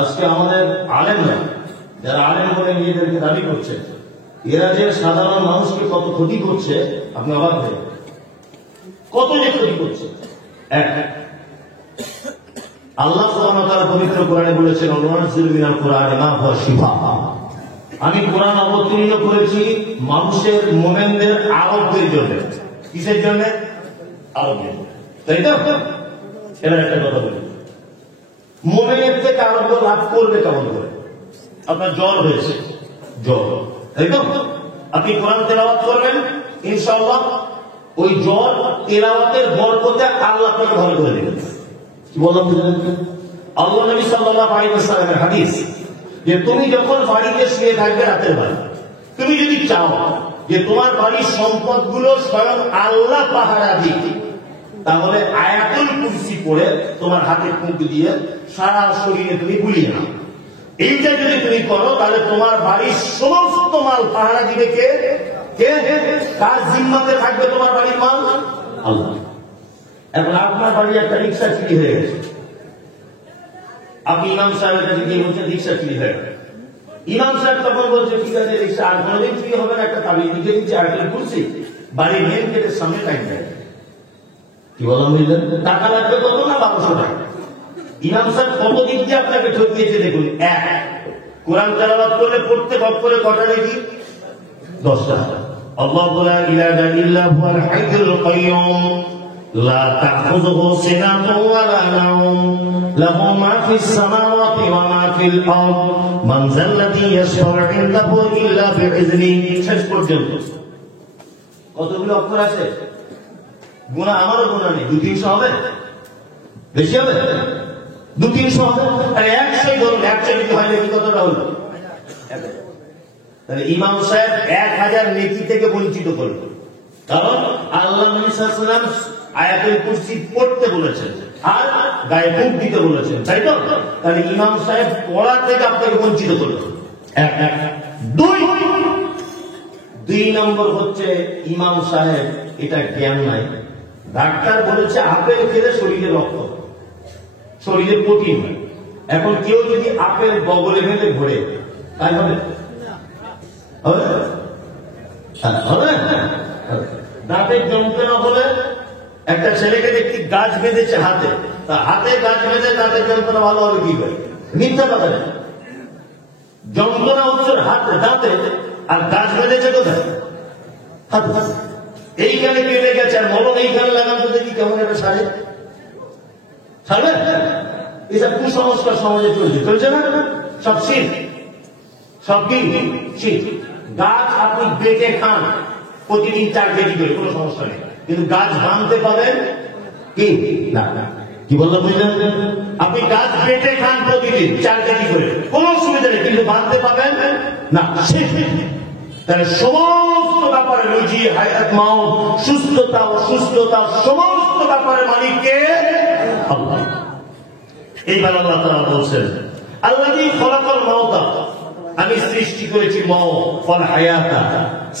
আজকে আমাদের আলেমরা, যারা আলেম বলে নিজেদেরকে দাবি করছে, এরা যে সাধারণ মানুষকে কত ক্ষতি করছে আপনি অবাক হয়ে, কত যে ক্ষতি করছে। এক, আল্লাহ সুবহানাহু ওয়া তাআলা পবিত্র কোরআনে বলেছেন, ওয়ানুনাজ্জিলু মিনাল কুরআনি মা হুয়া শিফা। আমি কোরআন অবতীর্ণ করেছি মানুষের মুমিনদের আরোগ্যের জন্য। কিসের জন্য? আরোগ্যের। তাই তো? এবার একটা কথা বলি, মুমিনের থেকে আরোগ্য লাভ করবে কেমন করে? আপনার জ্বর হয়েছে, জ্বর, তাই তো? আপনি কোরআন তেলাওয়াত করবেন, ইনশাআল্লাহ ওই জ্বর তেলাওয়াতের বরকতে আল্লাহ আপনাকে ভালো করে দেবেন। কি বললাম বুঝলেন? আল্লাহ নবী সাল্লাল্লাহু আলাইহি ওয়াসাল্লামের হাদিস, যে তুমি যখন বাড়িতে শুয়ে থাকবে রাতের বেলা, তুমি যদি চাও যে তোমার বাড়ির সম্পদগুলো স্বয়ং আল্লাহ পাহারা দিক, তাহলে আয়াতুল কুরসি পড়ে তোমার হাতে ফুঁক দিয়ে সারা শরীরে তুমি বুলিয়ে নাও। এইটা যদি তুমি করো, তাহলে তোমার বাড়ির সমস্ত মাল পাহারা দিবে কে? কে? কার জিম্মাতে থাকবে তোমার বাড়ির মাল? আল্লাহ। এখন আপনার বাড়ি একটা রিক্সা চুরি হয়ে গেছে, আপনি ইমাম সাহেবের কাছে গিয়ে বলছেন রিক্সা চুরি হয়ে গেছে। ইমাম সাহেব তখন বলছে, ঠিক আছে রিক্সা আর কোনোদিন চুরি হবে না, একটা তাবিজ লিখে দিচ্ছে, আয়াতুল কুরসি বাড়ির মেন গেটের সামনে টাইম দেয়। কি বললাম বুঝলেন? টাকা লাগবে কত? না 1200 টাকা। ইমাম সাহেব কত দিক দিয়ে আপনাকে ঠকিয়েছে দেখুন। এক, কোরআন তেলাওয়াত করলে পড়তে বক করে কটা নাকি? 10 টাকা। আল্লাহু লা ইলাহা ইল্লা হুয়াল হাইয়ুল কাইয়্যুম লা তাখুযুহু সিনাতুন ওয়া লা নাওম লাহু মা ফিস সামাওয়াতি ওয়া মা ফিল আরদ মান যাল্লাযী ইয়াশফা'ু ইনদাহু ইল্লা বিইযনিহি। শেষ পর্যন্ত কতগুলো অক্ষর আছে? গুনাহ আমারও গুনাহ নেই, 200-300 হবে? বেশি হবে? 200-300 হবে? আরে 100 ধরুন, 100 যদি হয় নাকি কতটা হলো? তাহলে ইমাম সাহেব 1000 নেকি থেকে বঞ্চিত করবে, কারণ আল্লাহ নবী সাল্লাল্লাহু আলাইহি ওয়াসাল্লাম আয়াতুল কুরসি পড়তে বলেছেন আর গায়ে ফুঁক দিতে বলেছেন, তাই তো? তাহলে ইমাম সাহেব পড়া থেকে আপনাকে বঞ্চিত করবে। এক। দুই নম্বর হচ্ছে ইমাম সাহেব এটা জ্ঞান নাই। ডাক্তার বলেছে আপেল খেলে শরীরে রক্ত, শরীরে প্রোটিন। এখন কেউ যদি আপেল বগলে ফেলে ঘোরে, তাই হবে? দাঁতের যন্ত্রণা হলে একটা ছেলেকে দেখি গাছ বেঁধেছে হাতে, তা হাতে গাছ বেঁধে দাঁতের যন্ত্রণা ভালো হবে কি করে? মিথ্যা কথা। যন্ত্রণা হচ্ছে হাতে, দাঁতে, আর গাছ বেঁধেছে কোথায়? হাত। এইখানে কেটে গেছে, আর মলম এইখানে লাগান তো দেখি কেমন একটা সারে সারবে। এসব কুসংস্কার সমাজে চলছে না? সব শীত, সব কি শীত। গাছ আপনি বেঁচে খান প্রতিদিন 4 কেজি করে, কোনো সমস্যা নেই, কিন্তু গাছ ভাঙতে পাবেন কি না? কি বললাম বুঝলেন? আপনি গাছ বেঁচে খান প্রতিদিন 4 কেজি করে, কোনো অসুবিধা নেই, কিন্তু ভাঙতে পাবেন না। তাহলে সমস্ত ব্যাপারে রুজি, হায়াত, মাউত, সুস্থতা, অসুস্থতা, সমস্ত ব্যাপারের মালিককে আল্লাহ। এইবার আল্লাহ তাআলা বলছেন, আল্লাযী খলাকাল মাউতা, আমি সৃষ্টি করেছি মাউত, ওয়াল হায়াতা,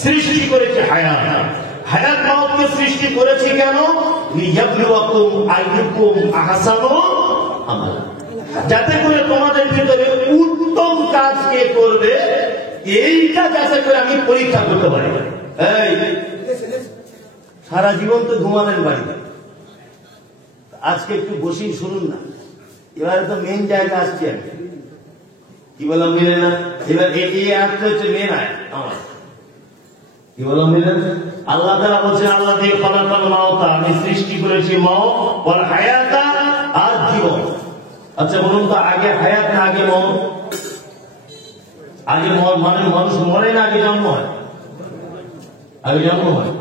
সৃষ্টি করেছি হায়াত। হায়াত মাউতকে সৃষ্টি করেছি কেন? লিয়াবলুয়াকুম আইয়ুকুম আহসানু আমালা, যাতে করে তোমাদের ভিতরে উত্তম কাজ কে করবে এইটা যাতে করে আমি পরীক্ষা করতে পারি। এই সারা জীবন তো ঘুমালেন বাড়িতে, আজকে একটু বসেই শুনুন না। এবারে তো মেন জায়গা আসছে, আমি কি বললাম মিলে না? এবার এই আয়াতটা হচ্ছে মেন আয়াত আমার। কি বললাম মিলেন? আল্লাহ তাআলা বলছেন, আল্লাহ দিয়ে খলাকাল মাউতা, আমি সৃষ্টি করেছি মাউত, ওয়াল হায়াতা, আর জীবন। আচ্ছা বলুন তো, আগে হায়াত না আগে মৌত? আগে মানুষ মরে না আগে জন্ম হয়? আগে জন্ম হয়।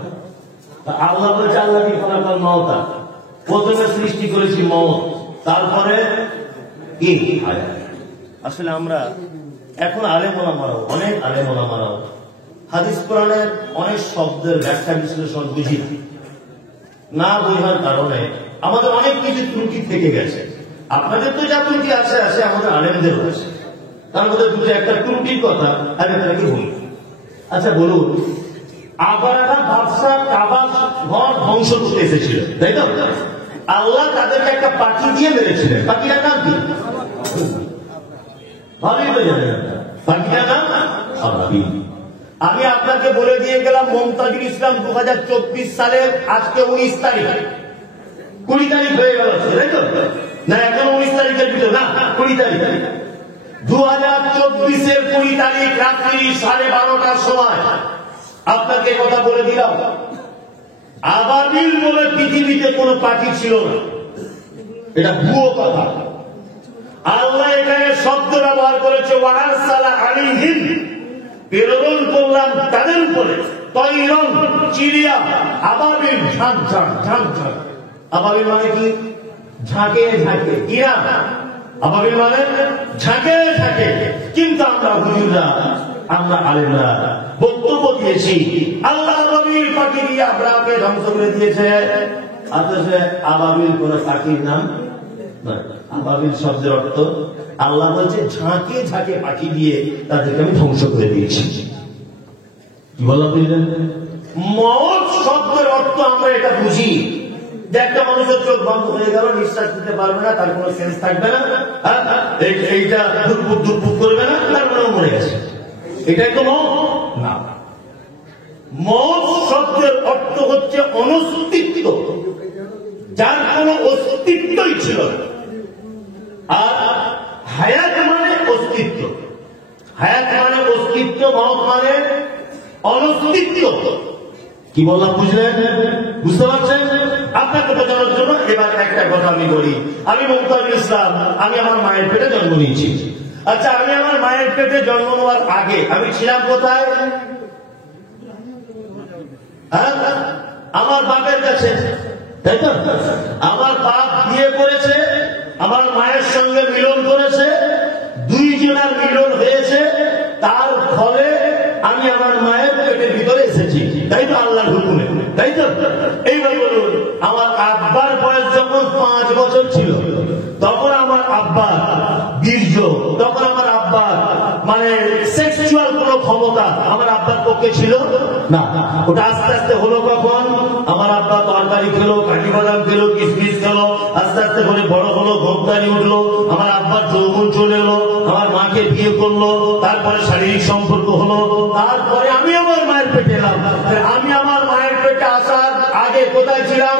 আল্লাহ বলছে, আল্লাহ দিয়ে খলাকাল মাউতা, প্রথমে সৃষ্টি করেছি মৌত, তারপরে কি হায়াত। আসলে আমরা এখন আলেম ওলামারাও, অনেক আলেম ওলামারাও হাদিস কোরআনের অনেক শব্দের ব্যাখ্যা বিশ্লেষণ বুঝি না, বোঝার কারণে আমাদের অনেক কিছু ত্রুটি থেকে গেছে। আপনাদের তো যা ত্রুটি আছে আছে, আমাদের আলেমদেরও আছে। তার মধ্যে দুটো একটা ত্রুটির কথা আগে আপনাকে বলি। আচ্ছা বলুন, আবারাকা বাদশাহ কাবা ঘর ধ্বংস করতে এসেছিল, তাই তো? আল্লাহ তাদেরকে একটা পাখি দিয়ে মেরেছিলেন, পাখিটার নাম কি? ভালোই তো জানেন পাখিটার নাম আবাবিল। আমি আপনাকে বলে দিয়ে গেলাম মমতাজুল ইসলাম 2024 সালের আজকে 19 তারিখ, 20 তারিখ হয়ে গেল, তাই তো না? এখন 19 তারিখের ভিতর না, 20 তারিখ, 2024-এর 20 তারিখ রাত্রি 12:30টার সময় আপনাকে কথা বলে দিলাম, আবাবিল বলে পৃথিবীতে কোনো পাখি ছিল না। এটা ভুয়ো কথা। আল্লাহ এখানে শব্দ ব্যবহার করেছে ওয়ারসালা আলাইহিম, প্রেরণ করলাম তাদের উপরে তৈরন চিড়িয়া আবাবিল, ঝাঁক ঝাঁক ঝাঁক ঝাঁক। আবাবিল মানে কি? ঝাঁকে ঝাঁকে, ইরা আবাবিল মানে ঝাঁকে ঝাঁকে। কিন্তু আমরা হুজুররা, আমরা আলেমরা বক্তব্য দিয়েছি আল্লাহ আবাবিল পাখি দিয়ে আব্রাহামকে ধ্বংস করে দিয়েছে। অথচ আবাবিল কোন পাখির নাম নয়। আবাবিল শব্দের অর্থ আল্লাহ বলছে ঝাঁকে ঝাঁকে পাখি দিয়ে তাদেরকে আমি ধ্বংস করে দিয়েছি। কি বললাম বুঝলেন? মওত শব্দের অর্থ আমরা এটা বুঝি যে একটা মানুষের চোখ বন্ধ হয়ে গেল, নিঃশ্বাস নিতে পারবে না, তার কোনো সেন্স থাকবে না, এইটা দুর্ভোগ দুর্ভোগ করবে না, তার মানে মরে গেছে, এটাই তো মওত না। মওত শব্দের অর্থ হচ্ছে অনস্তিত্ব, যার কোনো অস্তিত্বই ছিল না। আর হায়াত মানে অস্তিত্ব, হায়াত মানে অস্তিত্ব, মওত মানে অনস্তিত্ব। কি বললাম বুঝলেন? বুঝতে পারছেন? আপনাকে বোঝানোর জন্য এবার একটা কথা আমি বলি। আমি মমতাজুল ইসলাম, আমি আমার মায়ের পেটে জন্ম নিয়েছি। আচ্ছা, আমি আমার মায়ের পেটে জন্ম নেওয়ার আগে আমি ছিলাম কোথায়? আমার বাপের কাছে, তাই তো? আমার বাপ বিয়ে করেছে, আমার মায়ের সঙ্গে মিলন করেছে, দুইজনের মিলন হয়েছে, তার ফলে আমি আমার মায়ের পেটের ভিতরে এসেছি, তাই তো? আল্লাহর হুকুমে, তাই তো? এইবার বলুন, আমার আব্বার বয়স যখন 5 বছর ছিল তখন আমার আব্বার বীর্য, তখন আমার আব্বার মানে সেক্সুয়াল কোন ক্ষমতা আমার আব্বার পক্ষে ছিল না। ওটা আস্তে আস্তে হলো কখন? আমার আব্বা তরকারি খেলো, কাঠি বাদাম খেলো, কিশমিশ খেলো, আস্তে আস্তে করে বড় হলো, ঘোমটানি উঠলো, আমার আব্বার যৌবন চলে এলো, আমার মাকে বিয়ে করলো, তারপরে শারীরিক সম্পর্ক হলো, তারপরে আমি আমার মায়ের পেটে এলাম। আমি আমার মায়ের পেটে আসার আগে কোথায় ছিলাম?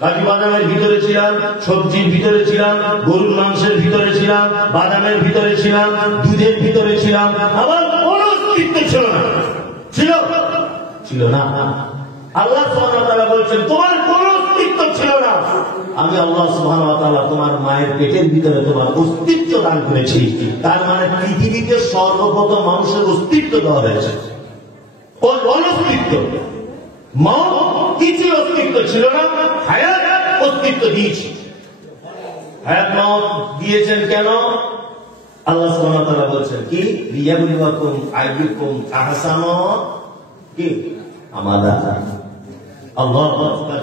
কাজু বাদামের ভিতরে ছিলাম, সবজির ভিতরে ছিলাম, গরুর মাংসের ভিতরে ছিলাম, বাদামের ভিতরে ছিলাম, দুধের ভিতরে ছিলাম। আমার কোন অস্তিত্ব ছিল না, ছিল ছিল না। আল্লাহ সুবহানাহু ওয়া তাআলা বলছেন তোমার কোন অস্তিত্ব ছিল না, আমি আল্লাহ সুবহানাহু ওয়া তাআলা তোমার মায়ের পেটের ভিতরে তোমার অস্তিত্ব দান করেছি। তার মানে পৃথিবীতে সর্বপ্রথম মানুষের অস্তিত্ব দেওয়া হয়েছে, অনস্তিত্ব। মওত কিছু অস্তিত্ব ছিল না, হায়াত অস্তিত্ব দিয়েছি। হায়াত মওত দিয়েছেন কেন? আল্লাহ সুবহানাহু ওয়া তাআলা বলছেন কি, লিয়াবলুয়াকুম আইয়ুকুম আহসানু কি আমালা। আল্লাহু আকবার।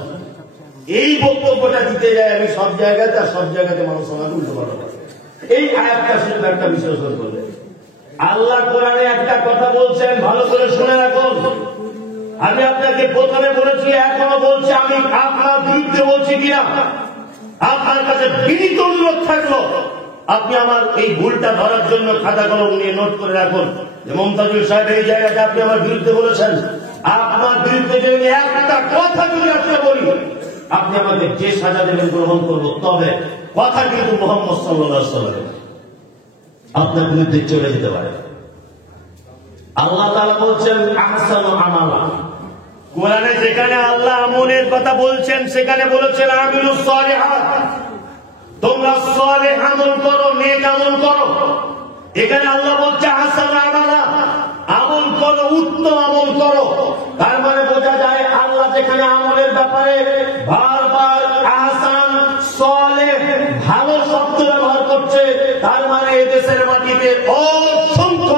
এই বক্তব্যটা দিতে যায় আমি সব জায়গাতে, আর সব জায়গাতে মানুষ আমাকে উল্টো পাল্টা করে। এই আয়াতটা শুধু একটা বিশ্লেষণ করবে। আল্লাহ কোরআনে একটা কথা বলছেন, ভালো করে শুনে রাখুন। আমি আপনাকে প্রথমে বলেছি, এখনো বলছি, আমি আপনার বিরুদ্ধে বলছি কিনা আপনার কাছে বিনীত অনুরোধ থাকলো, আপনি আমার এই ভুলটা ধরার জন্য খাতা কলম নিয়ে নোট করে রাখুন যে মমতাজুল সাহেব এই জায়গাটা আপনি আমার বিরুদ্ধে বলেছেন। আপনার বিরুদ্ধে যদি একটা কথা যদি আপনি বলি, আপনি আমাকে যে সাজা দেবেন গ্রহণ করবো, তবে কথা কিন্তু মুহাম্মদ সাল্লাল্লাহু আলাইহি ওয়াসাল্লাম আপনার বিরুদ্ধে চলে যেতে পারে। আল্লাহ তাআলা বলছেন আহসানু আমালা। কোরআনে যেখানে আল্লাহ আমলের কথা বলছেন সেখানে বলেছেন আমিলুস সালিহাত, তোমরা সালেহ আমল করো, নেক আমল করো। এখানে আল্লাহ বলছে আহসানু আমালা, আমল করো, উত্তম আমল করো। তার মানে বোঝা যায় আল্লাহ যেখানে আমলের ব্যাপারে বারবার আহসান, সালেহ, ভালো শব্দ ব্যবহার করছে, তার মানে এদেশের মাটিতে অসংখ্য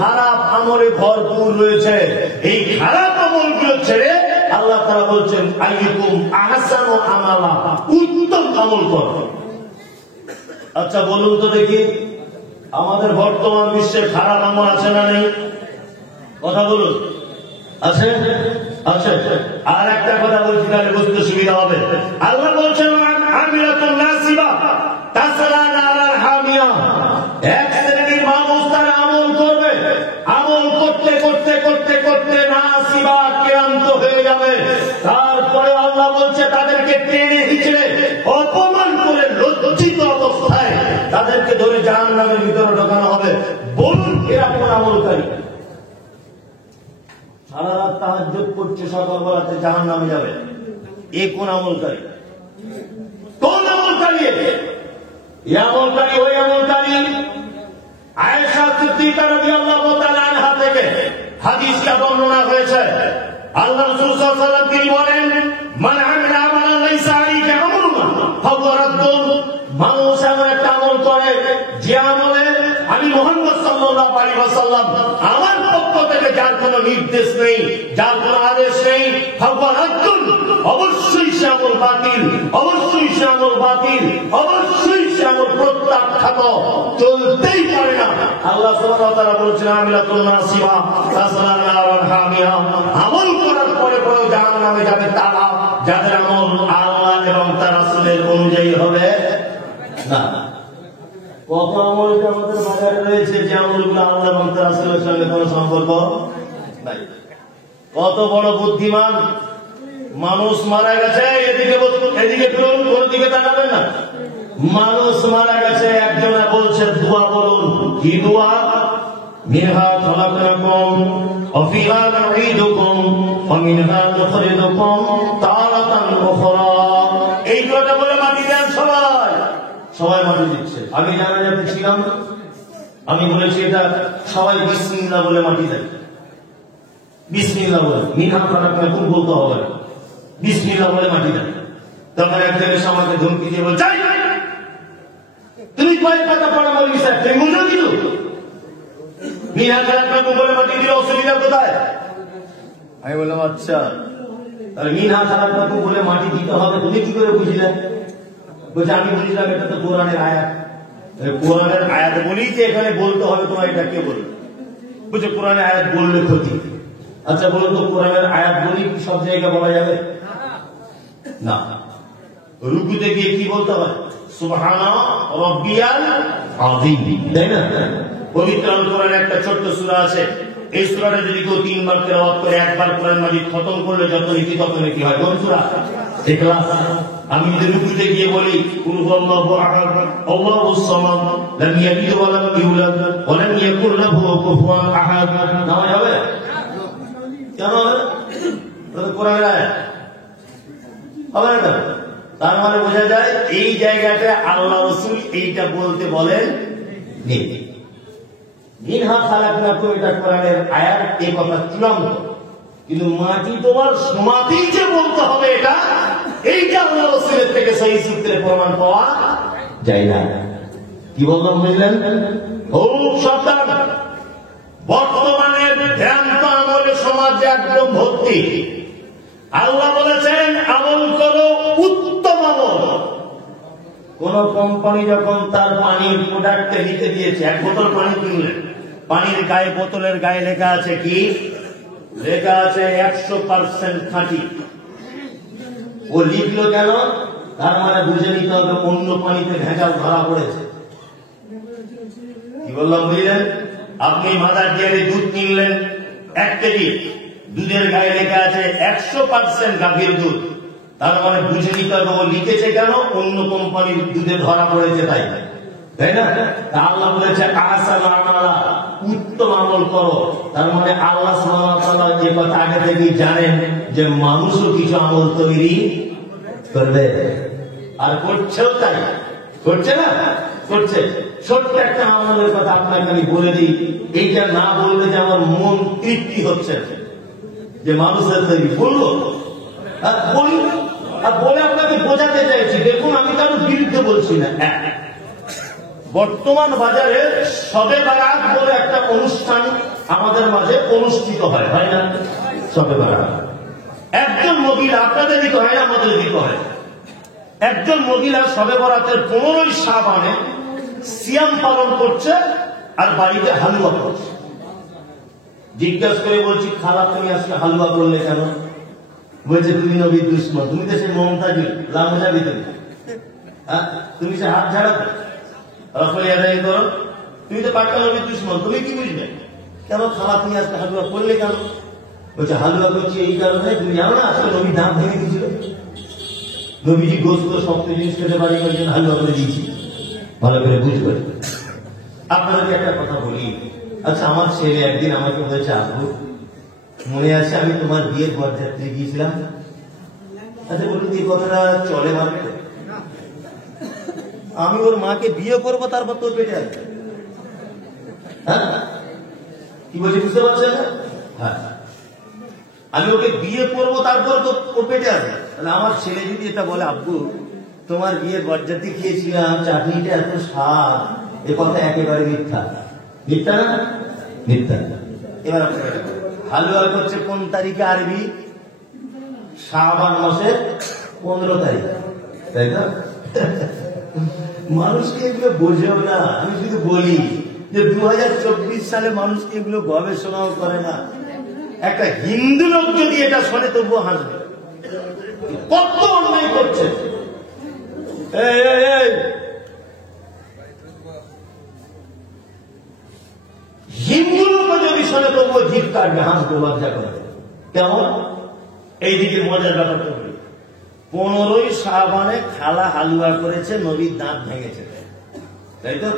খারাপ আমলে ভরপুর রয়েছে। এই খারাপ আমলগুলো ছেড়ে আল্লাহ তাআলা বলছেন আইয়ুকুম আহসানু আমালা, উত্তম আমল করো। আচ্ছা বলুন তো দেখি, আমাদের বর্তমান বিশ্বে খারাপ আমল আছে না নেই? কথা বলুন, আছে? আছে। আর একটা কথা বলছি, তাহলে বুঝতে সুবিধা হবে। আল্লাহ বলছেন আমিরাতুন নাসিবা তাসলা নারাল হামিয়া, এক শ্রেণীর করতে করতে করতে নাসিবা ক্লান্ত হয়ে যাবে। তারপরে আল্লাহ বলছে তাদেরকে টেনে হিচড়ে অপমান করে লজ্জিত অবস্থায় তাদেরকে ধরে জাহান্নামের ভিতরে ঢোকানো হবে। বলুন এরা কোন আমলকারী? সারা রাত তাহাজ্জুদ করছে, সকালবেলাতে জাহান্নামে যাবে। এ কোন আমলকারী? কোন আমলকারী? এই আমলকারী ওই আমলকারী আয়েশা সিদ্দিকা রাদিয়াল্লাহু তাআলা আনহা থেকে হাদিসটা বর্ণনা হয়েছে। আল্লাহ রাসূল সাল্লাল্লাহু আলাইহি ওয়াসাল্লাম তিনি বলেন, মান আমিলা আমালান লাইসা আলাইহি আমরুনা ফাহুয়া রাদ্দুন। মানুষ এমন একটা আমল করে যে আমলে আমি মুহাম্মদ সাল্লাল্লাহু আলাইহি ওয়াসাল্লাম আমার পক্ষ থেকে যার কোনো নির্দেশ নেই, যার কোনো আদেশ নেই, ফাহুয়া রাদ্দুন, অবশ্যই সে আমল বাতিল, অবশ্যই সে আমল বাতিল, অবশ্যই সে আমল প্রত্যাখ্যাত, চলতেই পারে না। আল্লাহ সুবহানাহু ওয়া তাআলা বলেছেন, আমিলাতুন নাসিবা তাসলা নারান হামিয়া। আমল করার পরে পরেও জাহান্নামে যাবে তারা যাদের আমল আল্লাহ এবং তার রাসূলের অনুযায়ী হবে না। কত আমল আমাদের বাজারে রয়েছে যে আমলগুলো আল্লাহ এবং তার রাসূলের সঙ্গে কোনো সম্পর্ক নাই। কত বড় বুদ্ধিমান মানুষ মারা গেছে, এদিকে ফিরুন, কোন দিকে তাকাবেন না। মানুষ মারা গেছে, একজনে বলছে দোয়া বলুন। কি দোয়া? মিনহা খলাকনাকুম ওয়া ফিহা নুঈদুকুম ওয়া মিনহা নুখরিজুকুম তারাতান উখরা। এই দোয়াটা বলে মাটি দেন সবাই। সবাই মাটি দিচ্ছে। আমি জানাজাতে ছিলাম, আমি বলেছি এটা সবাই বিসমিল্লাহ বলে মাটি দেয়। বিসমিল্লাহ বলে, মিনহা খলাকনাকুম বলতে হবে, বিসমিল্লাহ বলে মাটি দেয়। তখন একজন এসে আমাকে ধমকি দিয়ে বল, যাই তুমি কয়েক কথা পড়া বলবি স্যার, তুমি বুঝো দিল মিনহা খলাকনাকুম বলে মাটি দিলে অসুবিধা কোথায়? আমি বললাম আচ্ছা, তাহলে মিনহা খলাকনাকুম বলে মাটি দিতে হবে তুমি কি করে বুঝলে? বলছে আমি বুঝলাম এটা তো কোরআনের আয়াত। কোরআনের আয়াত বলি যে এখানে বলতে হবে, তোমার এটা কে বলবে? বুঝছো কোরআনের আয়াত বললে ক্ষতি। আচ্ছা বলুন তো, কোরআনের আয়াত বলি সব জায়গায় বলা যাবে না? রুকুতে গিয়ে কি বলতে হয়? সুবহানা রাব্বিয়াল আযীম, তাই না? পবিত্র আল কোরআনে একটা ছোট্ট সূরা আছে, এই সূরাটা যদি কেউ 3 বার তেলাওয়াত করে, একবার কোরআন মাজিদ খতম করলে যত নেকি তত নেকি হয়। কোন সূরা? ইখলাস। আমি যদি রুকুতে গিয়ে বলি কুল হুয়াল্লাহু আহাদ আল্লাহুস সামাদ লাম ইয়ালিদ ওয়া লাম ইউলাদ ওয়া লাম ইয়াকুল লাহু কুফুয়ান আহাদ, নামাজ হবে? কেন হবে? কোরআনের আয়াত হবে না। তার মানে বোঝা যায় এই জায়গাতে আল্লাহ রাসূল এইটা বলতে বলেন নেই। মিনহা খালাকনাকুম এটা কোরআনের আয়াত, এই কথা চূড়ান্ত। কিন্তু মাটি তোমার সমাধি যে বলতে হবে এটা, এইটা আল্লাহ রাসূলের থেকে সহিহ সূত্রে প্রমাণ পাওয়া যায় না। কি বললাম বুঝলেন? খুব সাবধান। বর্তমানে ভ্রান্ত আমলে সমাজে একদম ভর্তি। আল্লাহ বলেছেন আমল করো উত্তম আমল। কোন কোম্পানি যখন তার পানির প্রোডাক্টে লিখে দিয়েছে, এক বোতল পানি কিনলেন, পানির গায়ে, বোতলের গায়ে লেখা আছে কি? লেখা আছে 100% খাঁটি। ও লিখলো কেন? তার মানে বুঝে নিতে হবে অন্য পানিতে ভেজাল ধরা পড়েছে। কি বললাম বুঝলেন? আপনি মাদার ডেয়ারি দুধ কিনলেন 1 কেজি, দুধের গায়ে লেখা আছে 100% গাভীর দুধ, তার মানে বুঝে নিতে হবে ও লিখেছে কেন? অন্য কোম্পানির দুধে ধরা পড়েছে তাই, তাই না? আল্লাহ বলেছে আহসান আমালা, উত্তম আমল করো। তার মানে আল্লাহ সুবহানাহু ওয়া তাআলা যে কথা আগে থেকেই জানেন যে মানুষও কিছু আমল তৈরি করবে, আর করছেও তাই। করছে না? করছে। ছোট্ট একটা আমলের কথা আপনাকে আমি বলে দিই, এইটা না বললে যে আমার মন তৃপ্তি হচ্ছে যে মানুষের তৈরি বলবো, বলি আর বলে আপনাকে বোঝাতে চাইছি। দেখুন আমি কারোর বিরুদ্ধে বলছি না। বর্তমান বাজারে শবে বারাত বলে একটা অনুষ্ঠান আমাদের মাঝে অনুষ্ঠিত হয়, হয় না? শবে বারাত একজন মহিলা, আপনাদের দিকে হয় না, আমাদের দিকে হয়, একজন মহিলা শবে বরাতের 15ই শাবানে সিয়াম পালন করছে আর বাড়িতে হালুয়া করছে। জিজ্ঞাসা করে বলছি, খারাপ তুমি আজকে হালুয়া করলে কেন? বলছে তুমি নবীর দুশমন, তুমি তো সেই মমতাজি লামজাবি, তুমি সে হাত ঝাড়াতে রফলি আদায় করো, তুমি তো পাক্কা নবীর দুশমন, তুমি কি বুঝবে? কেন খালা তুমি আজকে হালুয়া করলে কেন? বলছে হালুয়া করছি এই কারণে, তুমি জানো না আজকে নবীর দাঁত ভেঙে দিয়েছিল, নবীজি গোস্ত শক্ত জিনিস খেতে পারি জন্য হালুয়া করে দিয়েছি। ভালো করে বুঝবে। আপনাদেরকে একটা কথা বলি, আচ্ছা আমার ছেলে একদিন আমাকে বলেছে, আব্বু মনে আছে আমি তোমার বিয়ের বরযাত্রী গিয়েছিলাম? আচ্ছা বলুন এই কথাটা চলে মার্কেটে? আমি ওর মাকে বিয়ে করবো তারপর তোর পেটে আসবে? হ্যাঁ কি বলছি বুঝতে পারছেন না? হ্যাঁ আমি ওকে বিয়ে করবো তারপর তো ওর পেটে আসবে। তাহলে আমার ছেলে যদি এটা বলে, আব্বু তোমার বিয়ের বরযাত্রী খেয়েছিলাম, চাটনিটা এত স্বাদ, এ কথা একেবারে মিথ্যা। মিথ্যা না? মিথ্যা। এবার হালুয়া করছে কোন তারিখে? আরবি শাবান মাসের 15 তারিখ, তাই না? মানুষকে এগুলো বোঝেও না। আমি শুধু বলি যে 2024 সালে মানুষকে এগুলো গবেষণাও করে না। একটা হিন্দু লোক যদি এটা শোনে তবুও হাসবে, কত অন্যায় করছে। হিন্দু লোক যদি শোনে তবুও জিভ কাটবে, হাসবে, লজ্জা করে। কেমন? এইদিকে মজার ব্যাপারটা বলি, 15ই শাবানে খালা হালুয়া করেছে, নবীর দাঁত ভেঙেছে, তাই তো?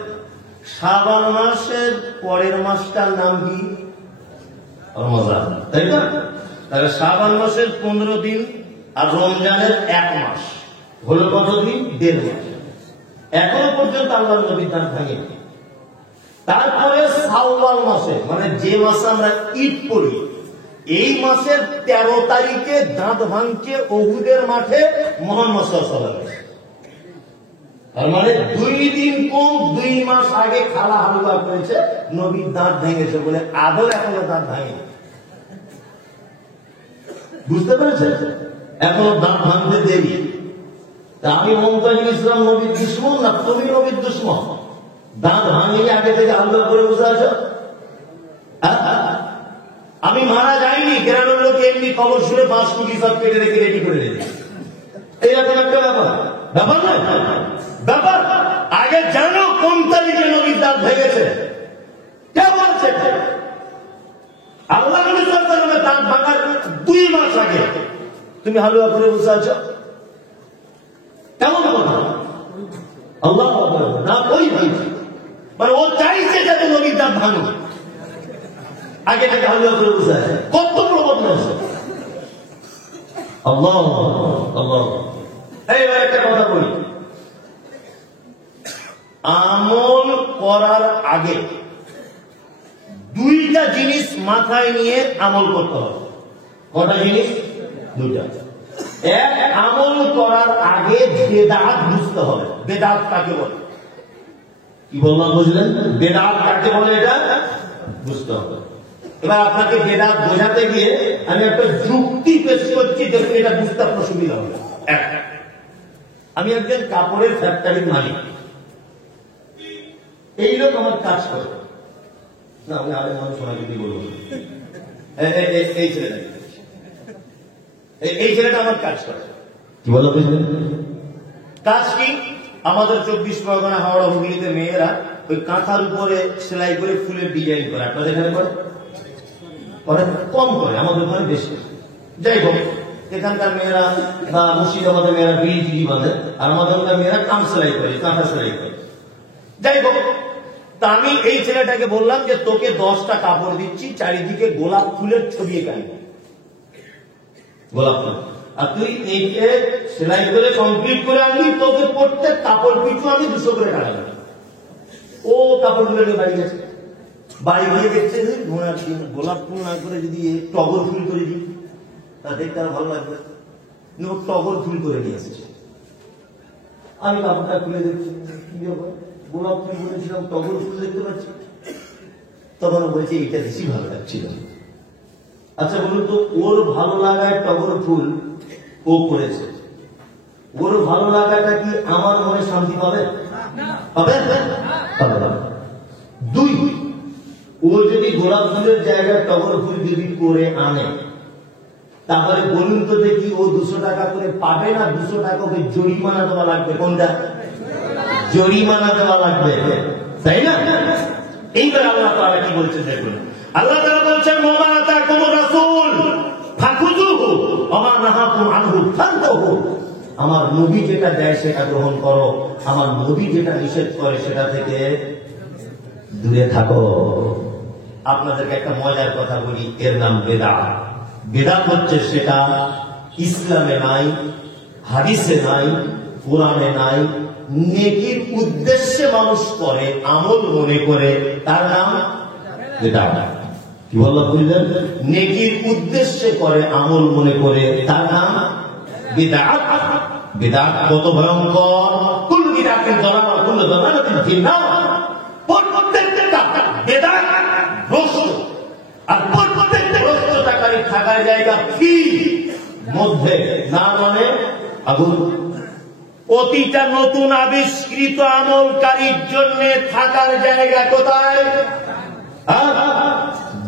শাবান মাসের পরের মাসটার নাম কি? রমজান, তাই না? তাহলে শাবান মাসের 15 দিন আর রমজানের 1 মাস হলো কত দিন? 1.5 মাস। এখনো পর্যন্ত আল্লাহ নবীর দাঁত ভাঙেনি। তারপরে শাওয়াল মাসে, মানে যে মাসে আমরা ঈদ পড়ি, এই মাসের 13 তারিখে দাঁত ভাঙছে উহুদের মাঠে মুহাম্মদ সাল্লাল্লাহু আলাইহি ওয়াসাল্লাম। তার মানে 2 দিন কম 2 মাস আগে খালা হালুয়া করেছে, নবীর দাঁত ভেঙেছে বলে আদৌ এখনো দাঁত ভাঙেনি। বুঝতে পেরেছেন? এখনো দাঁত ভাঙতে দেরি। তা আমি মুমতাজুল ইসলাম নবীর দুশমন না তুমি নবীর দুশমন? দাঁত ভাঙেনি আগে থেকে হালুয়া করে বসে আছো? আমি মারা যাইনি, গ্রামের লোক এমনি খবর শুনে 5 কোটি সব কেটে রেখে রেডি করে রেখে, এইরকম একটা ব্যাপার। ব্যাপার না ব্যাপার। আগে জানো কোন তারিখে নবীর দাঁত ভেঙেছে? কে বলছে? আল্লাহ নবী সাল্লাল্লাহু আলাইহি ওয়াসাল্লামের দাঁত ভাঙার 2 মাস আগে তুমি হালুয়া করে বসে আছো? কেমন কথা? আল্লাহ না ওই ভাঙছে, মানে ও চাইছে যাতে নবীর দাঁত ভাঙুক, আগে থেকে হালুয়া করে বসে আছে। কত প্রবন্ধ আছে! আল্লাহ আল্লাহ। এইবার একটা কথা বলি, আমল করার আগে 2টা জিনিস মাথায় নিয়ে আমল করতে হবে। কটা জিনিস? 2টা। এক, আমল করার আগে বেদাত বুঝতে হবে। বেদাত কাকে বলে? কি বললাম বুঝলেন? বেদাত কাকে বলে এটা বুঝতে হবে। এবার আপনাকে বেদাত বোঝাতে গিয়ে আমি একটা যুক্তি পেশ করছি, দেখুন এটা বুঝতে আপনার সুবিধা হবে। আমি একজন কাপড়ের ফ্যাক্টরির মালিক। এই লোক আমার কাজ করে না, আমি আরে মানুষ ওনাকে কি বলবো, এই ছেলেটা, এই ছেলেটা আমার কাজ করে। কি বলো বুঝলেন? কাজ কি? আমাদের 24 পরগনা হাওড়া হুগলিতে মেয়েরা ওই কাঁথার উপরে সেলাই করে ফুলের ডিজাইন করে। আপনাদের এখানে করে? কম করে, আমাদের ওখানে বেশি। যাই হোক, এখানকার মেয়েরা বা মুর্শিদাবাদের মেয়েরা বিড়ি টিড়ি বাঁধে, আর আমাদের ওখানে মেয়েরা কাম সেলাই করে, কাঁথা সেলাই করে। যাই হোক, তা আমি এই ছেলেটাকে বললাম যে তোকে 10টা কাপড় দিচ্ছি, চারিদিকে গোলাপ ফুলের ছবি এখানে, গোলাপ ফুল, আর তুই এইকে সেলাই করে কমপ্লিট করে আনবি, তোকে প্রত্যেক কাপড় পিছু আমি 200 করে টাকা দেবো। ও কাপড়গুলো নিয়ে বাড়ি গেছে, বাড়ি গিয়ে দেখছে যে গোলাপ ফুল না করে যদি টগর ফুল করে দিই তা দেখতে আর ভালো লাগবে, টগর ফুল করে নিয়ে এসেছে। আমি কাপড়টা খুলে দেখছি, কি ব্যাপার, গোলাপ ফুল বলেছিলাম টগর ফুল দেখতে পাচ্ছি। তখন বলছে এটা বেশি ভালো লাগছিল। আচ্ছা বলুন তো, ওর ভালো লাগায় টগর ফুল ও করেছে, ওর ভালো লাগাটা কি আমার মনে শান্তি পাবে? পাবে? দুই, ও যদি গোলাপ ফুলের জায়গায় টগর ফুল যদি করে আনে, তাহলে বলুন তো দেখি ও 200 টাকা করে পাবে না 200 টাকা ওকে জরিমানা দেওয়া লাগবে? কোনটা? জরিমানা দেওয়া লাগবে, তাই না? এইবার আল্লাহ তাআলা কি বলছেন দেখুন, আল্লাহ তাআলা বলছেন ওমা আতাকুমুর রাসূল ফাখুযুহু ওমা নাহাকুম আনহু ফান্তাহু। আমার নবী যেটা দেয় সেটা গ্রহণ করো, আমার নবী যেটা নিষেধ করে সেটা থেকে দূরে থাকো। আপনাদেরকে একটা মজার কথা বলি, এর নাম বেদাত। বেদাত হচ্ছে সেটা ইসলামে নাই, হাদিসে নাই, কোরআনে নাই, নেকির উদ্দেশ্যে মানুষ করে, আমল মনে করে, তার নাম বেদাত। কি বললাম বুঝলেন? নেকির উদ্দেশ্যে করে, আমল মনে করে, তার নাম বিদআত। বিদআত কত ভয়ঙ্কর! কুল্লু বিদআতিন দালালা কুল্লু দালালাতিন ফিন্নার। প্রত্যেকটা বিদআত ভ্রষ্ট, আর প্রত্যেকটা ভ্রষ্টতাকারী থাকার জায়গা কি মধ্যে, না মানে আগুন। প্রতিটা নতুন আবিষ্কৃত আমলকারীর জন্য থাকার জায়গা কোথায়?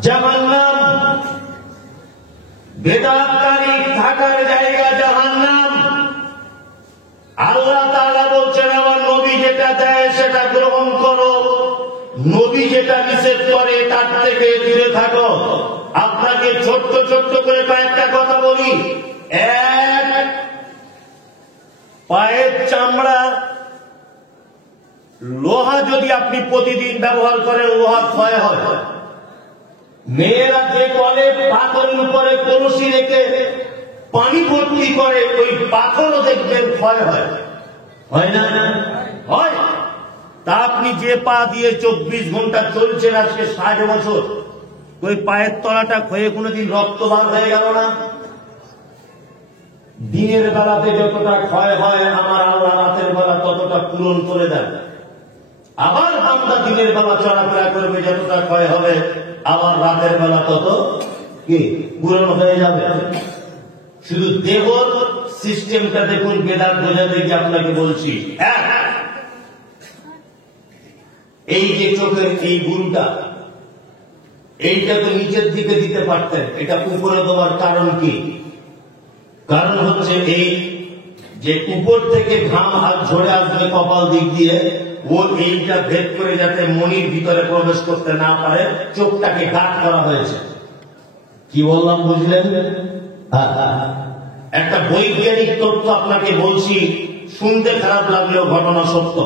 জাহান্নাম। বেদাতকারী থাকার জায়গা জাহান্নাম। আল্লাহ তাআলা বলছেন আমার নবী যেটা দেয় সেটা গ্রহণ করো, নবী যেটা নিষেধ করে তার থেকে দূরে থাকো। আপনাকে ছোট্ট ছোট্ট করে কয়েকটা কথা বলি। এক, পায়ের চামড়া, লোহা যদি আপনি প্রতিদিন ব্যবহার করেন লোহা ক্ষয় হয়। মেয়েরা যে কলে পাথরের উপরে কলসি রেখে পানি ভর্তি করে, ওই পাথরও দেখবেন ক্ষয় হয়, হয় না? হয়। তা আপনি যে পা দিয়ে 24 ঘন্টা চলছেন আজকে 60 বছর, ওই পায়ের তলাটা ক্ষয়ে কোনোদিন রক্ত বার হয়ে গেল না? দিনের বেলাতে যতটা ক্ষয় হয় আমার আল্লাহ রাতের বেলা ততটা পূরণ করে দেন। আবার বান্দা দিনের বেলা চলাফেরা করবে, যতটা ক্ষয় হবে আবার রাতের বেলা তত কি পূরণ হয়ে যাবে। শুধু দেহ সিস্টেমটা দেখুন, বেদাত বোঝাতে গিয়ে আপনাকে বলছি। এই যে চোখের এই গুণটা, এইটা তো নিচের দিকে দিতে পারতেন, এটা উপরে দেওয়ার কারণ কি? কারণ হচ্ছে এই যে উপর থেকে ঘাম হাত ঝরে আসবে কপাল দিক দিয়ে, ও এইটা ভেদ করে যাতে মনির ভিতরে প্রবেশ করতে না পারে চোখটাকে কাট করা হয়েছে। কি বললাম বুঝলেন? একটা বৈজ্ঞানিক তথ্য আপনাকে বলছি, শুনতে খারাপ লাগলেও ঘটনা সত্য।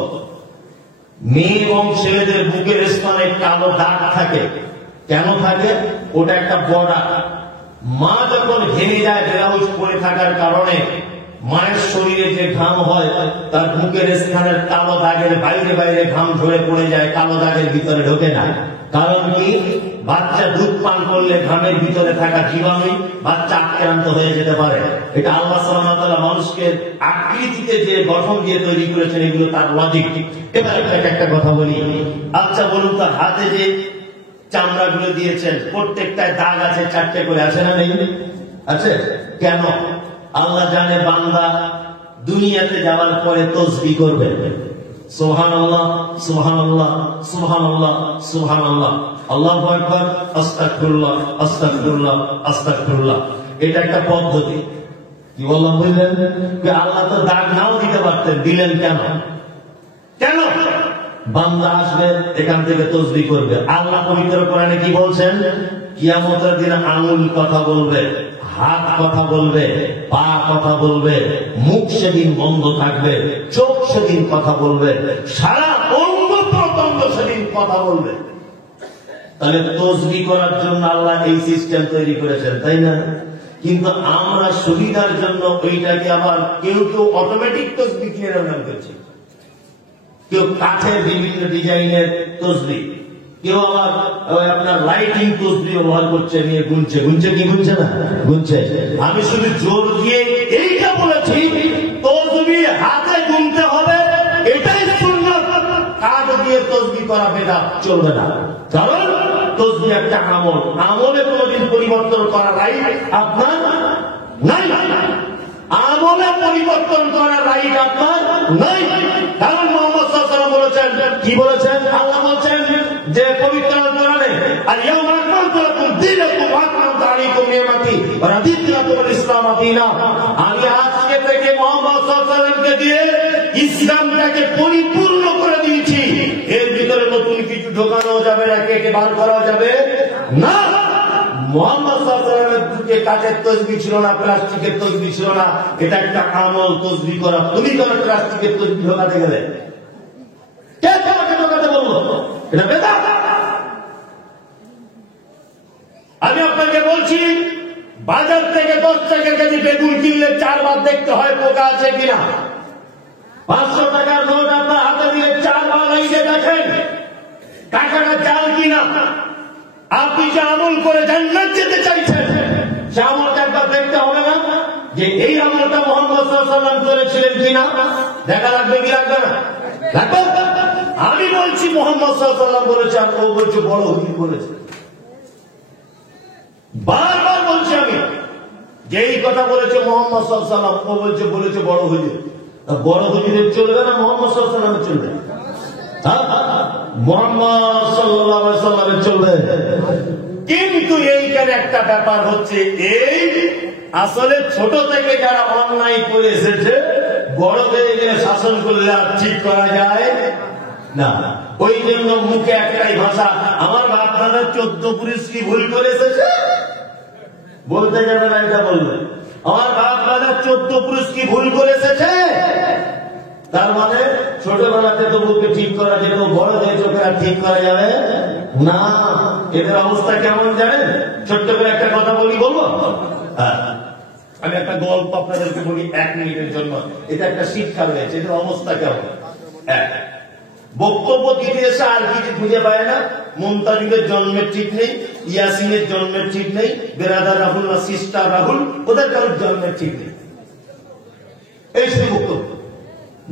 মেয়ে এবং ছেলেদের বুকের স্থানে কালো দাগ থাকে। কেন থাকে? ওটা একটা বর্ডার। মা যখন ঘেমে যায় ব্লাউজ পরে থাকার কারণে মায়ের শরীরে যে ঘাম হয় তার বুকের স্থানের কালো দাগের বাইরে বাইরে ঘাম ঝরে পড়ে যায়, কালো দাগের ভিতরে ঢোকে না। কারণ কি? বাচ্চা দুধ পান করলে ঘামের ভিতরে থাকা জীবাণু বাচ্চা আক্রান্ত হয়ে যেতে পারে। এটা আল্লাহ সুবহানাহু ওয়া তাআলা মানুষকে আকৃতিতে যে গঠন দিয়ে তৈরি করেছেন, এগুলো তার লজিক। এবার একটা কথা বলি। আচ্ছা বলুন তো, হাতে যে চামড়াগুলো দিয়েছেন প্রত্যেকটায় দাগ আছে, 4টে করে, আছে না নেই? আছে। কেন? আল্লাহ জানে বান্দা দুনিয়াতে যাওয়ার পরে তাসবিহ করবে, সুবহানাল্লাহ সুবহানাল্লাহ সুবহানাল্লাহ সুবহানাল্লাহ, আল্লাহু আকবার, আস্তাগফিরুল্লাহ আস্তাগফিরুল্লাহ আস্তাগফিরুল্লাহ। এটা একটা পদ্ধতি। কি বললাম বুঝলেন? আল্লাহ তো দাগ নাও দিতে পারতেন, দিলেন কেন? কেন? বান্দা আসবে এখান থেকে তাসবিহ করবে। আল্লাহ পবিত্র কোরআনে কি বলছেন? কিয়ামতের দিনে আঙ্গুল কথা বলবে, হাত কথা বলবে, পা কথা বলবে, মুখ সেদিন বন্ধ থাকবে, চোখ সেদিন কথা বলবে, সারা অঙ্গ প্রত্যঙ্গ সেদিন কথা বলবে। তাহলে তাসবিহ করার জন্য আল্লাহ এই সিস্টেম তৈরি করেছেন, তাই না? কিন্তু আমরা সুবিধার জন্য ওইটাকে আবার কেউ কেউ অটোমেটিক তাসবিহ নিয়ে ব্যবহার করছে, কেউ কাঠের বিভিন্ন ডিজাইনের তাসবিহ, কেউ আবার আপনার লাইটিং তাসবিহ ব্যবহার করছে, নিয়ে গুনছে। গুনছে কি গুনছে না? গুনছে। আমি শুধু জোর দিয়ে এইটা বলেছি, তাসবিহ হাতে গুনতে হবে, এটাই সুন্নাত। কাঠ দিয়ে তাসবিহ করা বেদাত, চলবে না। কারণ তাসবিহ একটা আমল, আমলে কোনোদিন পরিবর্তন করা রাইট আপনার নাই। আমলে পরিবর্তন করার রাইট আপনার নাই। কারণ মুহাম্মদ সাল্লাল্লাহু আলাইহি ওয়াসাল্লাম বলেছেন, কি বলেছেন? আল্লাহ বলছেন যে পবিত্র কোরআনে, আল-ইয়াওমা আকমালতু লাকুম দীনাকুম ওয়া আতমামতু আলাইকুম নি'মাতি ওয়া রাদিতু লাকুমুল ইসলাম দীনা। আমি আজকে থেকে মুহাম্মদ সাল্লাল্লাহু আলাইহি ওয়াসাল্লামকে দিয়ে ইসলামটাকে পরিপূর্ণ করে দিয়েছি, এর ভিতরে নতুন কিছু একটু ঢোকানো যাবে না, কে বার করা যাবে না। মুহাম্মদ সাল্লাল্লাহু আলাইহি ওয়াসাল্লামের যুগে কাঠের তসবিহ ছিল না, প্লাস্টিকের তসবিহ ছিল না। এটা একটা আমল তসবিহ করা। তুমি তো প্লাস্টিকের তসবিহ ঢোকাতে গেলে কে তোমাকে ঢোকাতে বলবো? এটা বেদাত। আমি আপনাকে বলছি, বাজার থেকে 10 টাকা কেজি বেগুন কিনলে 4 বার দেখতে হয় পোকা আছে কিনা। 500 টাকার নোট আপনার হাতে দিলে 4 বার লাগিয়ে দেখেন টাকাটা জাল কিনা। আপনি যে আমল করে জান্নাত যেতে চাইছেন, সে আমলটা একবার দেখতে হবে না যে এই আমলটা মুহাম্মদ সাল্লাল্লাহু আলাইহি ওয়াসাল্লাম করেছিলেন কিনা। দেখা লাগবে কি লাগবে না? লাগবে। আমি বলছি মুহাম্মদ সাল্লাল্লাহু আলাইহি ওয়াসাল্লাম বলেছে, আর ও বলছে বড় হুজুর বলেছে। বারবার বলছি আমি যে এই কথা বলেছে মুহাম্মদ সাল্লাল্লাহু আলাইহি ওয়াসাল্লাম, ও বলেছে বড় হুজুর। বড় হুজুরের চলবে না মুহাম্মদ সাল্লাল্লাহু আলাইহি ওয়াসাল্লামের চলবে? মুহাম্মদ সাল্লাল্লাহু আলাইহি ওয়াসাল্লামের চলবে। কিন্তু এইখানে একটা ব্যাপার হচ্ছে, এই আসলে ছোট থেকে যারা অন্যায় করে এসেছে, বড় হয়ে গেলে শাসন করলে আর ঠিক করা যায় না। ওই জন্য মুখে একটাই ভাষা, আমার বাপ দাদা 14 পুরুষ কি ভুল করে এসেছে বলতে যাবে না। এটা বলবে আমার বাপ দাদা 14 পুরুষ কি ভুল করে এসেছে, তার মানে ছোটবেলাতে তো বুকে ঠিক করা যেত, বড় হয়ে চোখে আর ঠিক করা যাবে না। এদের অবস্থা কেমন জানেন? ছোট্ট করে একটা কথা বলবো। আমি একটা গল্প আপনাদেরকে বলি 1 মিনিটের জন্য। এটা একটা শিক্ষা রয়েছে। এদের অবস্থা কেমন? বক্তব্য দিতে এসে আর কিছু খুঁজে পায় না। মুমতাজিদের জন্মের ঠিক নেই, ইয়াসিনের জন্মের ঠিক নেই, বেরাদার রাহুল না সিস্টার রাহুল, ওদের কারোর জন্মের ঠিক নেই। এই শুধু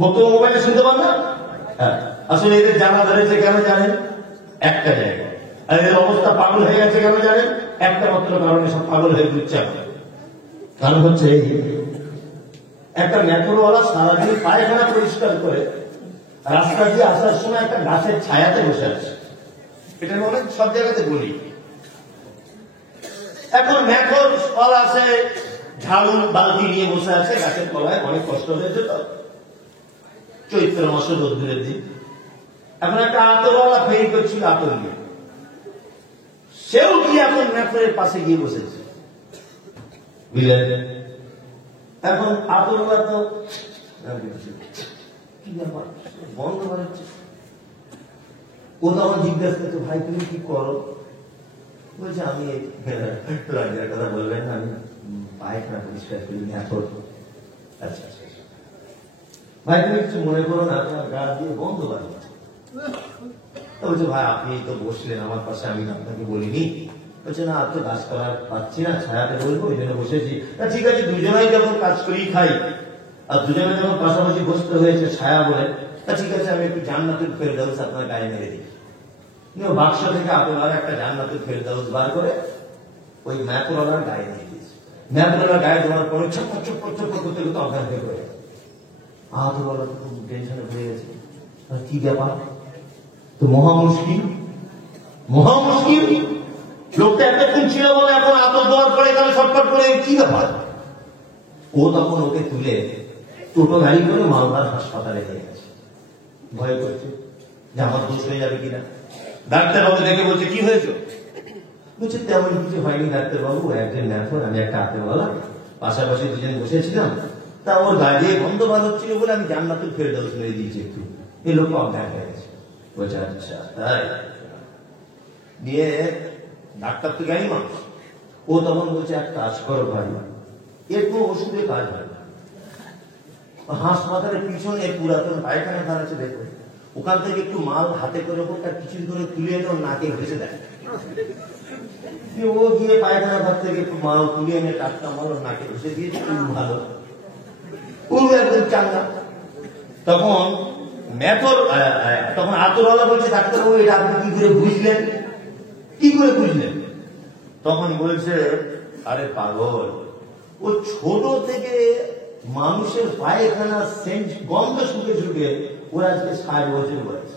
বক্তব্য মোবাইলে শুনতে পান না। আসলে এদের জানা ধরেছে কেন জানেন? একটা জায়গায়। আর এদের অবস্থা পাগল হয়ে গেছে কেন জানেন? একটা মাত্র কারণে সব পাগল হয়ে ঘুরছে। কারণ হচ্ছে এই, একটা মেট্রোওয়ালা সারাদিন পায়খানা পরিষ্কার করে রাস্তা দিয়ে আসার সময় একটা গাছের ছায়াতে বসে আছে। এটা অনেক সব জায়গাতে বলি। এখন মেট্রোর ফল আছে, ঝাড়ু বালতি নিয়ে বসে আছে গাছের তলায়। অনেক কষ্ট হয়েছে তো, চৈত্র মাসে রোদ্দুরের দিন। এখন একটা আতরওয়ালা ফেরি করছিল আতর নিয়ে, সেও গিয়ে এখন মেট্রোর পাশে গিয়ে বসেছে, বুঝলেন? এখন আতরওয়ালা তো কি ব্যাপার বন্ধ হচ্ছে। ও তখন জিজ্ঞাসা করছে, ভাই তুমি কি করো? বলছে আমি লজ্জার কথা বলবেন না, আমি পায়খানা পরিষ্কার করি। এখন আচ্ছা ভাই তুমি কিছু মনে করো না, তোমার গা দিয়ে গন্ধ বাড়ছে। বলছে ভাই আপনি তো বসলেন আমার পাশে, আমি আপনাকে বলিনি। বলছে না, তো গাছপালা পাচ্ছি না, ছায়াতে বলবো ওই জন্য বসেছি। ঠিক আছে, দুজনাই যখন কাজ করেই খাই আর দুজনে যখন পাশাপাশি বসতে হয়েছে ছায়া বলে, ঠিক আছে আমি একটু জান্নাতুল ফেরদাউস আপনার গায়ে মেরে দিই। বাক্স থেকে আপনার একটা জান্নাতুল ফেরদাউস বার করে ওই ম্যাপওয়ালার গায়ে দিয়ে দিয়েছে। ম্যাপওয়ালার গায়ে দেওয়ার পরে চপ্পর চপ্পর চপ্পর করতে করতে অজ্ঞান হয়ে পড়ে আহতওয়ালা তো খুব টেনশনে হয়ে গেছে। কি ব্যাপার? তো মহা মুশকিল লোকটা এতক্ষণ ছিল বলে এখন আতর দেওয়ার পরে এখানে ছটফট করে কি ব্যাপার? ও তখন ওকে তুলে টোটো গাড়ি করে মালদার হাসপাতালে নিয়ে গেছে। ভয় করছে যে আমার দোষ হয়ে যাবে কিনা। ডাক্তারবাবু দেখে বলছে কি হয়েছে? বলছে তেমন কিছু হয়নি ডাক্তারবাবু, একজন ম্যাথর আমি একটা আতরওয়ালা, পাশাপাশি দুজন বসেছিলাম, তা ওর গাড়ি গন্ধ বার হচ্ছিল বলে আমি জান্নাতুল ফেরদাউস মেরে দিয়েছি একটু। এই লোক অজ্ঞান হয়ে গেছে। বলছে আচ্ছা তাই। নিয়ে ডাক্তার তো জ্ঞানী মানুষ, ও তখন বলছে এক কাজ করো ভাই, একটু ওষুধে কাজ হয় না। হাসপাতালের পিছনে পুরাতন পায়খানা ঘর আছে, দেখো ওখান থেকে একটু মাল হাতে করে তার কিছু করে তুলে এনে ওর নাকে ভেসে দেয়। ও গিয়ে পায়খানা ঘর থেকে একটু মাল তুলে এনে টাটকা মাল ওর নাকে ভেসে দিয়েছে। ভালো একদম চাঙ্গা। তখন তখন আতরওয়ালা বলছে ডাক্তারবাবু এটা আপনি কি করে বুঝলেন? তখন বলছে আরে পাগল, ও ছোট থেকে মানুষের পায়খানা সেন্ট গন্ধ শুকে শুকে ওর আজকে 60 বছর বয়স।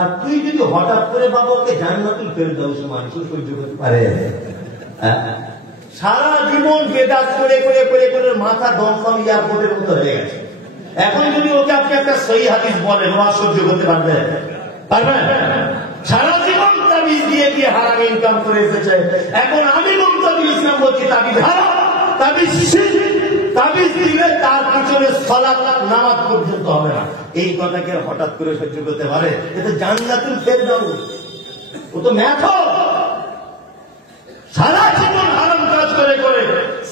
আর তুই যদি হঠাৎ করে বাবা ওকে জান্নাতুল ফেরদাউস মানুষ সহ্য করতে পারে? সারা জীবন বেদাত করে করে করে করে মাথা দমদম এয়ারপোর্টের মতো হয়ে গেছে। এখন যদি ওকে আপনি একটা সহি হাদিস বলেন, ও সহ্য করতে পারবে? ইনকাম করে এসেছে। এখন আমি মুমতাজুল ইসলাম বলছি তাবিজ হারাম, তাবিজ শিরক, তাবিজ দিলে তার পিছনে সালাত নামাজ পর্যন্ত হবে না। এই কথাকে হঠাৎ করে সহ্য করতে পারে? এটা জান্নাতুল ফেরদাউস, ও তো মেথড। সারা জীবন হারাম কাজ করে করে,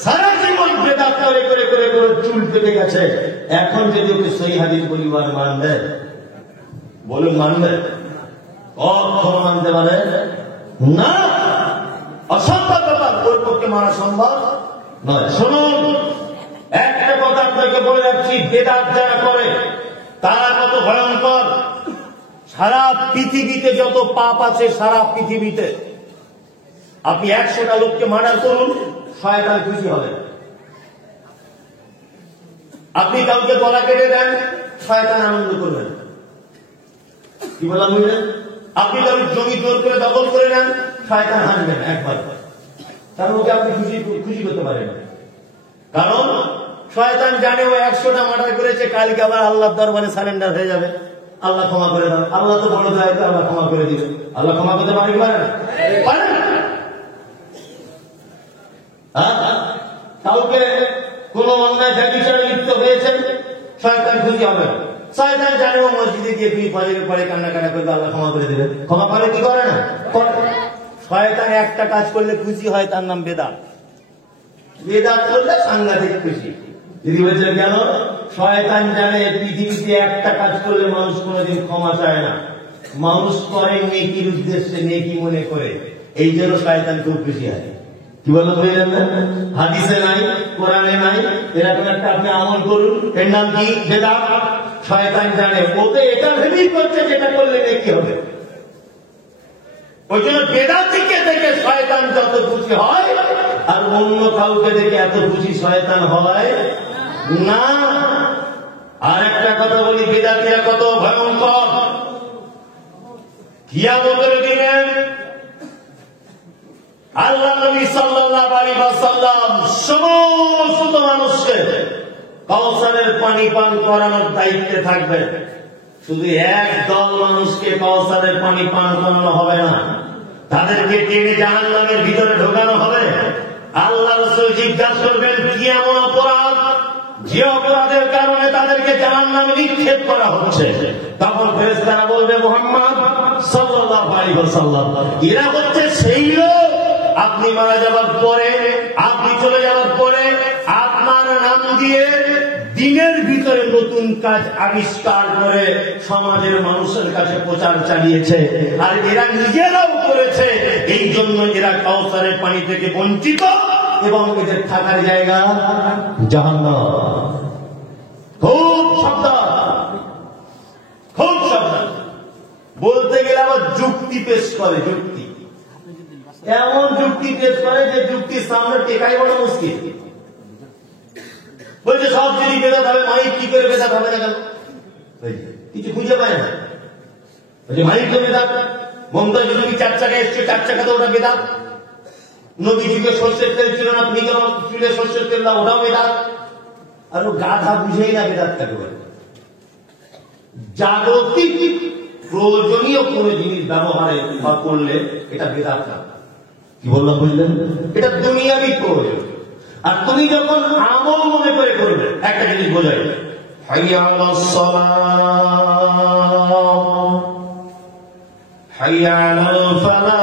সারা জীবন বেদাত করে করে করে করে চুল পেটে গেছে। এখন যদি ওকে সহি হাদিস পরিবার মানবে, বলুন মানবে? কখনো মানতে পারে না, অসম্ভব ব্যাপার, ওর পক্ষে মানা সম্ভব নয়। শুনুন, একটা কথা আপনাকে বলে যাচ্ছি, বেদাত যারা করে তারা কত ভয়ঙ্কর। সারা পৃথিবীতে যত পাপ আছে, সারা পৃথিবীতে আপনি 100টা লোককে মার্ডার করুন, শয়তান খুশি হবে। আপনি কাউকে গলা কেটে দেন, শয়তান আনন্দ করবেন। কি বললাম বুঝলেন? আপনি কারোর জমি জোর করে দখল করে নেন, শয়তান হাসবেন একবার, কারণ ওকে আপনি খুশি করতে পারেন। কারণ শয়তান জানে ও 100টা মার্ডার করেছে, কালকে আবার আল্লাহর দরবারে সারেন্ডার হয়ে যাবে, আল্লাহ ক্ষমা করে দেন। আল্লাহ তো বড় দয়া, আল্লাহ ক্ষমা করে দিবে। আল্লাহ ক্ষমা করতে পারে কি পারে না? পারে না। কাউকে কোন অন্যায় ব্যভিচারে লিপ্ত হয়েছে, শয়তান খুশি হবে। শয়তান জানে ও মসজিদে গিয়ে দুই ফজরের পরে কান্নাকাটা করবে, আল্লাহ ক্ষমা করে দেবে। ক্ষমা করে কি করে না? শয়তান একটা কাজ করলে খুশি হয়, তার নাম বেদাত। বেদাত করলে সাংঘাতিক খুশি। যদি বলছে কেন? শয়তান জানে পৃথিবীতে একটা কাজ করলে মানুষ কোনোদিন ক্ষমা চায় না, মানুষ করে নেকির উদ্দেশ্যে, নেকি মনে করে। এই জন্য শয়তান খুব খুশি হয়। কি বলো বুঝলেন না? হাদিসে নাই, কোরআনে নাই, এরকম একটা আপনি আমল করুন, এর নাম কি? বেদাত। শয়তান জানে ওতে এটা ভেবেই করছে যেটা করলে নেকি হবে। ওই জন্য বেদাতিকে দেখে শয়তান যত খুশি হয়, আর অন্য কাউকে দেখে এত খুশি শয়তান হয় না। আর একটা কথা বলি, বেদাতিরা কত ভয়ঙ্কর। কিয়ামতের দিনে আল্লাহ নবী সাল্লাল্লাহু আলাইহি ওয়াসাল্লাম সমস্ত মানুষকে কাউসারের পানি পান করানোর দায়িত্বে থাকবে। শুধু এক দল মানুষকে কাউসারের পানি পান করানো হবে না, তাদেরকে টেনে জাহান্নামের ভিতরে ঢোকানো হবে। আল্লাহ রাসূল জিজ্ঞাসা করবেন, কি এমন অপরাধ যে অপরাধের কারণে তাদেরকে জাহান্নামে নিক্ষেপ করা হচ্ছে? তখন ফেরেশতারা বলবে, মুহাম্মদ সাল্লাল্লাহু আলাইহি ওয়াসাল্লাম, এরা হচ্ছে সেই লোক আপনি মারা যাবার পরে, আপনি চলে যাবার পরে আপনার নাম দিয়ে দিনের ভিতরে নতুন কাজ আবিষ্কার করে সমাজের মানুষের কাছে প্রচার চালিয়েছে, আর এরা নিজেরাও করেছে। এই জন্য এরা কাউসারের পানি থেকে বঞ্চিত, এবং এদের থাকার জায়গা জাহান্নাম। খুব সাবধান, খুব সাবধান। বলতে গেলে আবার যুক্তি পেশ করে, যুক্তি এমন যুক্তি পেশ করে যে যুক্তির সামনে টেকাই বড় মুশকিল। বলছে সব যদি বেদাত হবে, মাইক কি করে বেদাত হবে না? কেন কিছু খুঁজে পায় না। বলছে মাইক তো বেদাত, মমতাজ যদি 4 চাকা এসছে, 4 চাকা তো ওটা বেদাত। নবীজিকে সর্ষের তেল ছিল না, তুমি কেন চুলে সর্ষের তেল না, ওটাও বেদাত। আর ও গাধা বুঝেই না বেদাত কাকে বলে। জাগতিক প্রয়োজনীয় কোন জিনিস ব্যবহারে বা করলে এটা বেদাত না। কি বললাম বুঝলেন? এটা দুনিয়াবি প্রয়োজন। আর তুমি যখন আমল মনে করে করবে, একটা জিনিস বোঝাই, হাইয়া আলাস সালাহ, হাইয়া আলাল ফালাহ।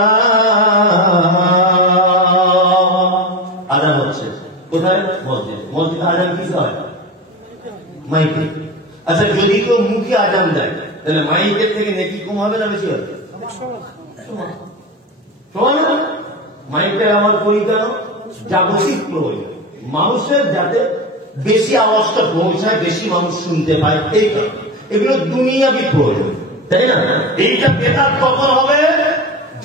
আযান হচ্ছে কোথায়? মসজিদ। মসজিদ আযান কিসে হয়? মাইকে। আচ্ছা, যদি কেউ মুখে আযান দেয়, তাহলে মাইকের থেকে নেকি কম হবে না বেশি হবে? সমান না? মাইকটা আমার করি কেন? জাগতিক প্রয়োজন, মানুষের যাতে বেশি আওয়াজটা পৌঁছায়, বেশি মানুষ শুনতে পায়, এই এগুলো দুনিয়াবি প্রয়োজন, তাই না? এইটা বেদাত কখন হবে?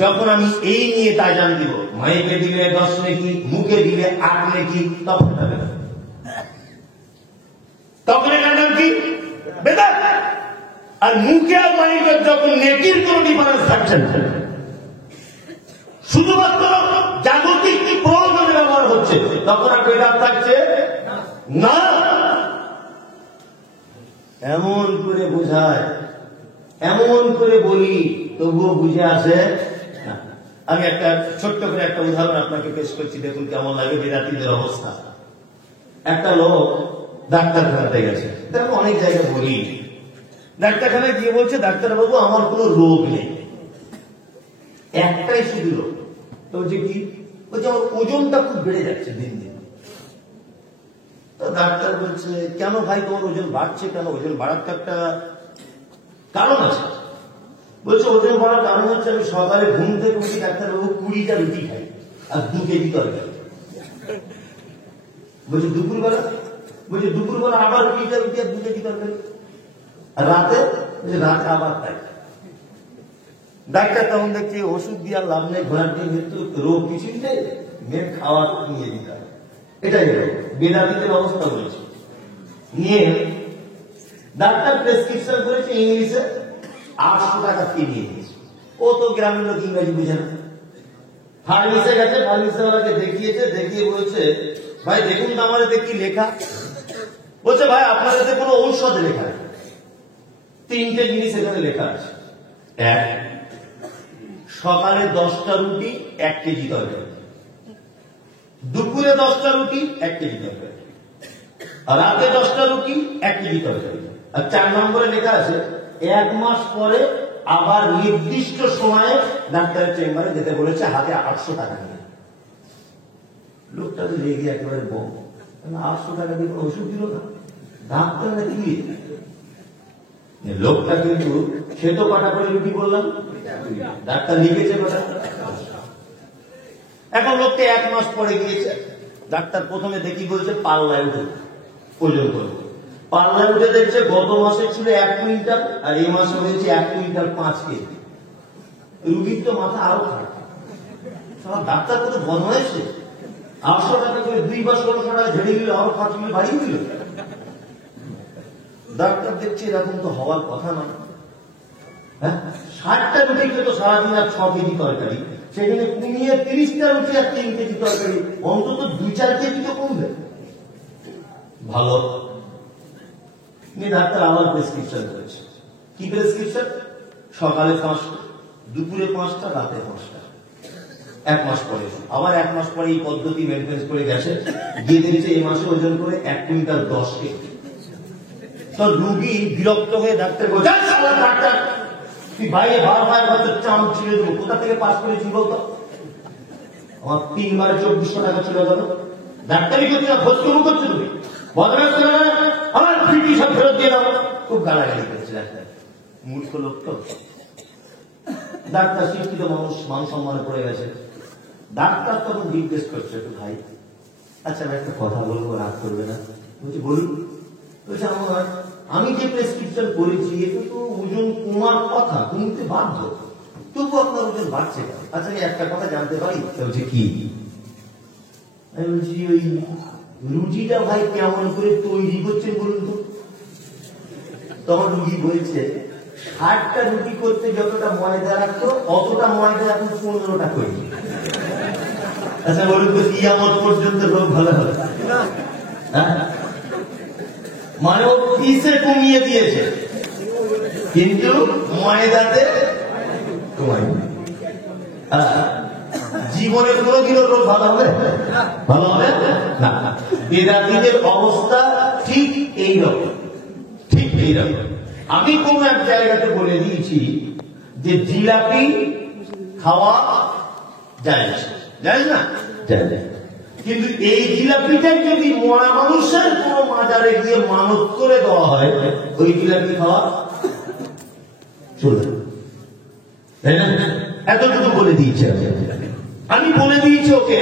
যখন আমি এই নিয়ে আযান দিব, মাইকে দিলে 10 নেকি, মুখে দিলে 8 নেকি, তখন হবে। তখন এটার নাম কি? বেদাত। আর মুখে আর মাইকের যখন নেকির কোন ডিফারেন্স থাকছে না, শুধুমাত্র জাগতিক কি প্রয়োজনে ব্যবহার হচ্ছে, তখন আর বেদাত থাকছে না। এমন করে বোঝায়, এমন করে বলি, তবুও বুঝে আসে না। আমি একটা ছোট্ট করে একটা উদাহরণ আপনাকে পেশ করছি, দেখুন কেমন লাগে বিরাটিদের অবস্থা। একটা লোক ডাক্তারখানাতে গেছে, আমি অনেক জায়গায় বলি, ডাক্তারখানায় গিয়ে বলছে ডাক্তারবাবু আমার কোনো রোগ নেই, একটাই শুধু রোগ। তো বলছে কি? বলছে আমার ওজনটা খুব বেড়ে যাচ্ছে দিন দিন। তো ডাক্তার বলছে কেন ভাই তোমার ওজন বাড়ছে কেন? ওজন বাড়ার তো একটা কারণ আছে। বলছে ওজন বাড়ার কারণ হচ্ছে আমি সকালে ঘুম থেকে উঠি ডাক্তারবাবু 20টা রুটি খাই আর 2 কেজি তরকারি। বলছে দুপুরবেলা? বলছে দুপুরবেলা আবার 20টা রুটি আর 2 কেজি তরকারি। আর রাতে? রাতে আবার তাই। ডাক্তার তখন দেখছি ওষুধ দিয়ে আর লাভ নেই, ঘোড়ার দিয়ে মৃত্যু, রোগ কিছুই নেই, মেয়ের খাওয়া নিয়ে দিতে হবে। এটাই বেদান্তের অবস্থা বলেছে। নিয়ে ডাক্তার প্রেসক্রিপশন করেছে ইংলিশে 800 টাকা ফি নিয়ে দিয়েছে। ও তো গ্রামের লোক ইংরেজি বুঝে না। ফার্মেসে গেছে, ফার্মেসিওয়ালাকে দেখিয়েছে, দেখিয়ে বলছে ভাই দেখুন তো আমার এতে কি লেখা। বলছে ভাই আপনার এতে কোনো ঔষধ লেখা নেই, 3টে জিনিস এখানে লেখা আছে। এক, সকালে 10টা রুটি 1 কেজি তরকারি, দুপুরে 10টা রুটি 1 কেজি তরকারি, আর রাতে 10টা রুটি 1 কেজি তরকারি। আর 4 নম্বরে লেখা আছে 1 মাস পরে আবার নির্দিষ্ট সময়ে ডাক্তারের চেম্বারে যেতে বলেছে, হাতে 800 টাকা নিয়ে। লোকটা তো লেগে একেবারে বম, 800 টাকা দিয়ে কোনো ওষুধ দিল না, ডাক্তার না কি? লোকটা কিন্তু খেত কাটা করে রুটি বললাম, ডাক্তার লিখেছে কথা। এখন লোকটা 1 মাস পরে গিয়েছে, ডাক্তার প্রথমে দেখি বলছে পাল্লায় উঠে ওজন করবে। পাল্লায় উঠে দেখছে গত মাসে ছিল 1 কুইন্টাল আর এই মাসে হয়েছে 1 কুইন্টাল 5 কেজি। রুগীর তো মাথা আরো খারাপ, ডাক্তার কত বদমাইছে, 800 টাকা করে 2 বা 1600 টাকা ঝেড়ে দিল, আরো 5 মিনিট বাড়িয়ে দিল। ডাক্তার দেখছে এরকম তো হওয়ার কথা না। হ্যাঁ, 60টা রুটি খেতো সারাদিন আর 6 কেজি তরকারি, সেখানে কমিয়ে 30টা রুটি আর 3 কেজি তরকারি, অন্তত 2-4 কেজি তো কমবে। ভালো। ডাক্তার আবার প্রেসক্রিপশন করেছে। কি প্রেসক্রিপশন? সকালে 5টা, দুপুরে 5টা, রাতে 5টা। 1 মাস পরে আবার 1 মাস পরে এই পদ্ধতি মেনটেন করে গেছে, গিয়ে দেখেছে এই মাসে ওজন করে 1 কুইন্টাল 10 কেজি। তো রুগী বিরক্ত হয়ে ডাক্তার বলছে ডাক্তার তুই ভাইয়ে ভাই চাম ছিঁড়ে দেবো, কোথা থেকে পাস করেছি বলতো? আমার 3 বারে 2400 টাকা ছিল। ডাক্তারি করছি না, খোঁজ কম করছো তুমি, বদমাশ আমার ফিটি সব ফেরত দিয়ে দাও। খুব গালাগালি করেছে ডাক্তার, মূর্খ লোক তো। ডাক্তার শিক্ষিত মানুষ, মান সম্মানে পড়ে গেছে। ডাক্তার তখন জিজ্ঞেস করছে একটু ভাই আচ্ছা আমি একটা কথা বলবো, রাগ করবে না? বলছি বলুন। বলছে আমি যে প্রেসক্রিপশন করেছি এটা তো ওজন কমার কথা, কমতে বাধ্য, তবু আপনার ওজন বাড়ছে। আচ্ছা আমি একটা কথা জানতে পারি? বলছে কি? আমি বলছি ওই রুটিটা ভাই কেমন করে তৈরি করছেন বলুন তো। তখন রুগী বলছে 60টা রুটি করতে যতটা ময়দা রাখতো অতটা ময়দা এখন 15টা করি। আচ্ছা বলুন তো কিয়ামত পর্যন্ত রোগ ভালো হবে? মানে ও পিসে কমিয়ে দিয়েছে কিন্তু ময়দাতে কমায়নি। জীবনে কোনোদিনও রোগ ভালো হবে? ভালো হবে না। বেদাতীদের অবস্থা ঠিক এইরকম, ঠিক এইরকম। আমি কোন এক জায়গাতে বলে দিয়েছি যে জিলাপি খাওয়া যায় না, যায় না, যায় না। কিন্তু এই জিলাপিটাই যদি মরা মানুষের কোন মাজারে গিয়ে মানত করে দেওয়া হয়, ওই জিলাপি খাওয়া চলবে, তাই না? এতটুকু বলে দিয়েছে। আমি বলে দিয়েছি ওকে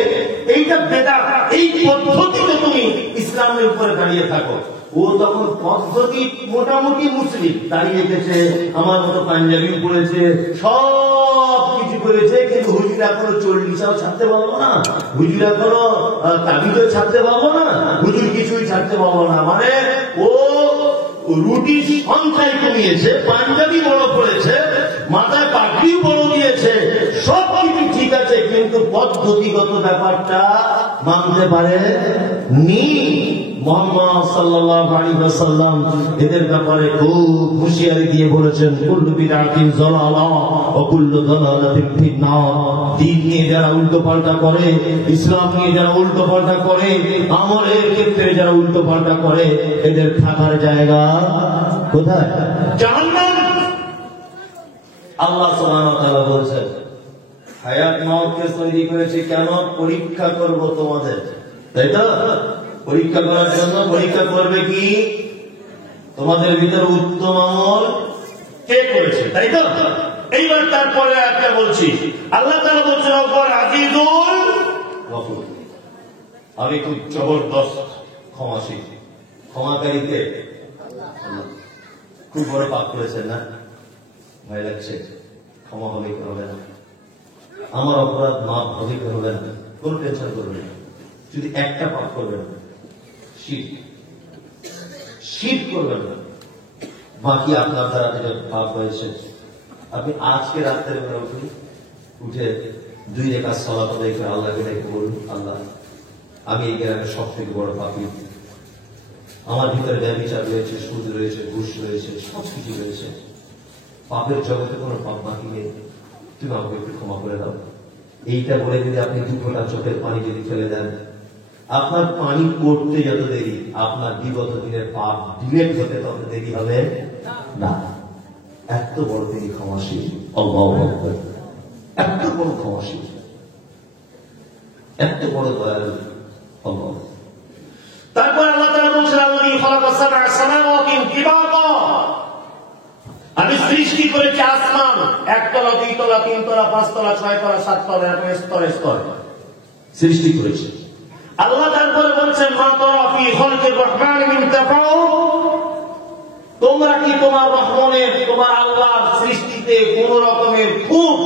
এইটা বেদাত, এই পদ্ধতিতে তুমি ইসলামের উপরে দাঁড়িয়ে থাকো। ও তখন পদ্ধতি মোটামুটি মুসলিম, দাঁড়িয়ে গেছে, আমার মতো পাঞ্জাবিও পড়েছে, সব কিছু করেছে, কিন্তু হুজুর এখনো 40টাও ছাড়তে পারবো না, হুজুর এখনো তাবিজও ছাড়তে পারবো না, হুজুর কিছুই ছাড়তে পারবো না। মানে ও রুটি সংখ্যায় কমিয়েছে, পাঞ্জাবি বড় পড়েছে, মাথায় পাগড়িও বড় দিয়েছে, সব কিছু ঠিক আছে, কিন্তু পদ্ধতিগত ব্যাপারটা মানতে পারে নি। মুহাম্মদ সাল্লাল্লাহু আলাইহি ওয়াসাল্লাম এদের ব্যাপারে খুব হুঁশিয়ারি দিয়ে বলেছেন, কুল্লু বিদআতিন যালালা ওয়া কুল্লু যালালাতিন ফিন্নার। দ্বীন নিয়ে যারা উল্টো পাল্টা করে, ইসলাম নিয়ে যারা উল্টো পাল্টা করে, আমলের ক্ষেত্রে যারা উল্টো পাল্টা করে, এদের থাকার জায়গা কোথায়? জাহান্নাম। আল্লাহ সুবহানাহু ওয়া তাআলা বলেছেন, হায়াত মাউতকে তৈরি করেছে কেন? পরীক্ষা করব তোমাদের, তাই তো? পরীক্ষা করার জন্য। পরীক্ষা করবে কি? তোমাদের ভিতরে উত্তম আমল কে করেছে, তাই তো? এইবার তারপরে একটা বলছি, আল্লাহ তাআলা বলছেন ওপর আজিজুল গফুর, আমি খুব জবরদস্ত ক্ষমাশীল। ক্ষমাকারীকে খুব বড় পাপ করেছেন না? ভয় লাগছে? ক্ষমা হবে কি হবে না? আমার অপরাধ মাপ হবে কি হবে না? কোন টেনশন করবেন না। যদি একটা পাপ করবেন না, শিরক করবেন না, বাকি আপনার দ্বারা যেটা পাপ হয়েছে, আপনি আজকে রাত্রে উঠুন, উঠে 2 রাকাত সালাত আদায় করে আল্লাহকে ডেকে বলুন, আল্লাহ আমি এই গ্রামের সব থেকে বড় পাপী, আমার ভিতরে ব্যভিচার রয়েছে, সুদ রয়েছে, ঘুষ রয়েছে, সবকিছু রয়েছে, পাপের জগতে কোনো পাপ বাকি নেই, তুমি আমাকে একটু ক্ষমা করে দাও। এইটা বলে যদি আপনি 2 ফোঁটা চোখের পানি যদি ফেলে দেন, আপনার পানি পড়তে যত দেরি, আপনার বিগত দিনের পাপ ডিলেট হতে তত দেরি হবে না। এত বড় তিনি ক্ষমাশীল, আল্লাহু আকবার, এত বড় ক্ষমাশীল, এত বড় দয়ালু আল্লাহ। তারপর আল্লাহ তাআলা বলেছেন, আল্লাযী খালাকা সাবআ সামাওয়াতি তিবাকা, আমি সৃষ্টি করেছি আসমান 1 তলা, 2 তলা, 3 তলা, 5 তলা, 6 তলা, 7 তলা, এরকম স্তরে স্তরে সৃষ্টি করেছি। আল্লাহ তারপরে বলছেন, মা তারা ফি খালকির রহমান মিন তাফাউত, তোমরা কি তোমার রহমানের, তোমার আল্লাহর সৃষ্টিতে কোন রকমের খুব,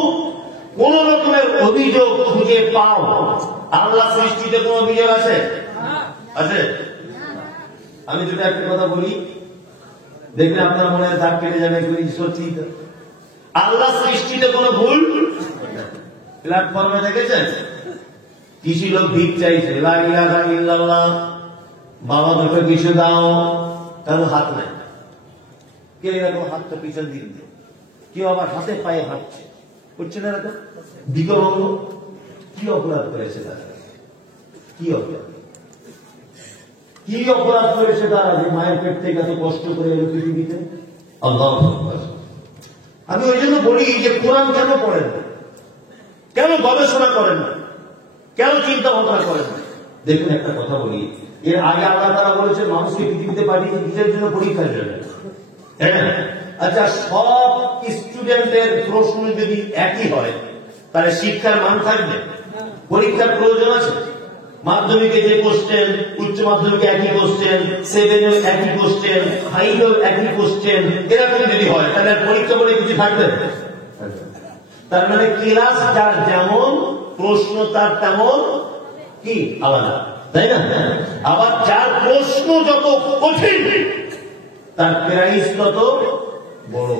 কোন রকমের অভিযোগ খুঁজে পাও? আল্লাহ সৃষ্টিতে কোন অভিযোগ আছে? আছে? আমি যদি একটা কথা বলি, দেখলে আপনার মনে হয় দাগ কেটে যাবে, সত্যি আল্লাহ সৃষ্টিতে কোনো ভুল? প্ল্যাটফর্মে দেখেছেন কিছু লোক ভিক চাইছে, লা ইলাহা ইল্লাল্লাহ, বাবা দুটো কিছু দাও, কারো হাত নাই, কে এরকম হাতটা পিছন দিন, কেউ আবার হাতে পায়ে হাঁটছে, করছে না এরকম বিকলঙ্গ। কি অপরাধ করেছে তারা? কি অপরাধ, কি অপরাধ করেছে তারা যে মায়ের পেট থেকে এত কষ্ট করে এলো পৃথিবীতে? আল্লাহু আকবার। আমি ওই জন্য বলি যে কোরআন কেন পড়েন না, কেন গবেষণা করেন না, কেন চিন্তা ভাবনা করেন না? দেখুন একটা কথা বলি, এর আগে আল্লাহ তাআলা বলেছেন মানুষকে পৃথিবীতে পাঠিয়েছে কিসের জন্য? পরীক্ষার জন্য। আচ্ছা, সব স্টুডেন্টের প্রশ্ন যদি একই হয় তাহলে শিক্ষার মান থাকবে? পরীক্ষার প্রয়োজন আছে? মাধ্যমিকে যে কোশ্চেন, উচ্চ মাধ্যমিকে একই কোশ্চেন, 7-এও একই কোশ্চেন, 5-এও একই কোশ্চেন, এরকম যদি হয় তাহলে পরীক্ষা বলে কিছু থাকবে? তার মানে ক্লাস যার যেমন, প্রশ্ন তার তেমন কি আলাদা, তাই না? আবার যার প্রশ্ন যত কঠিন তার প্রাইস তত বড়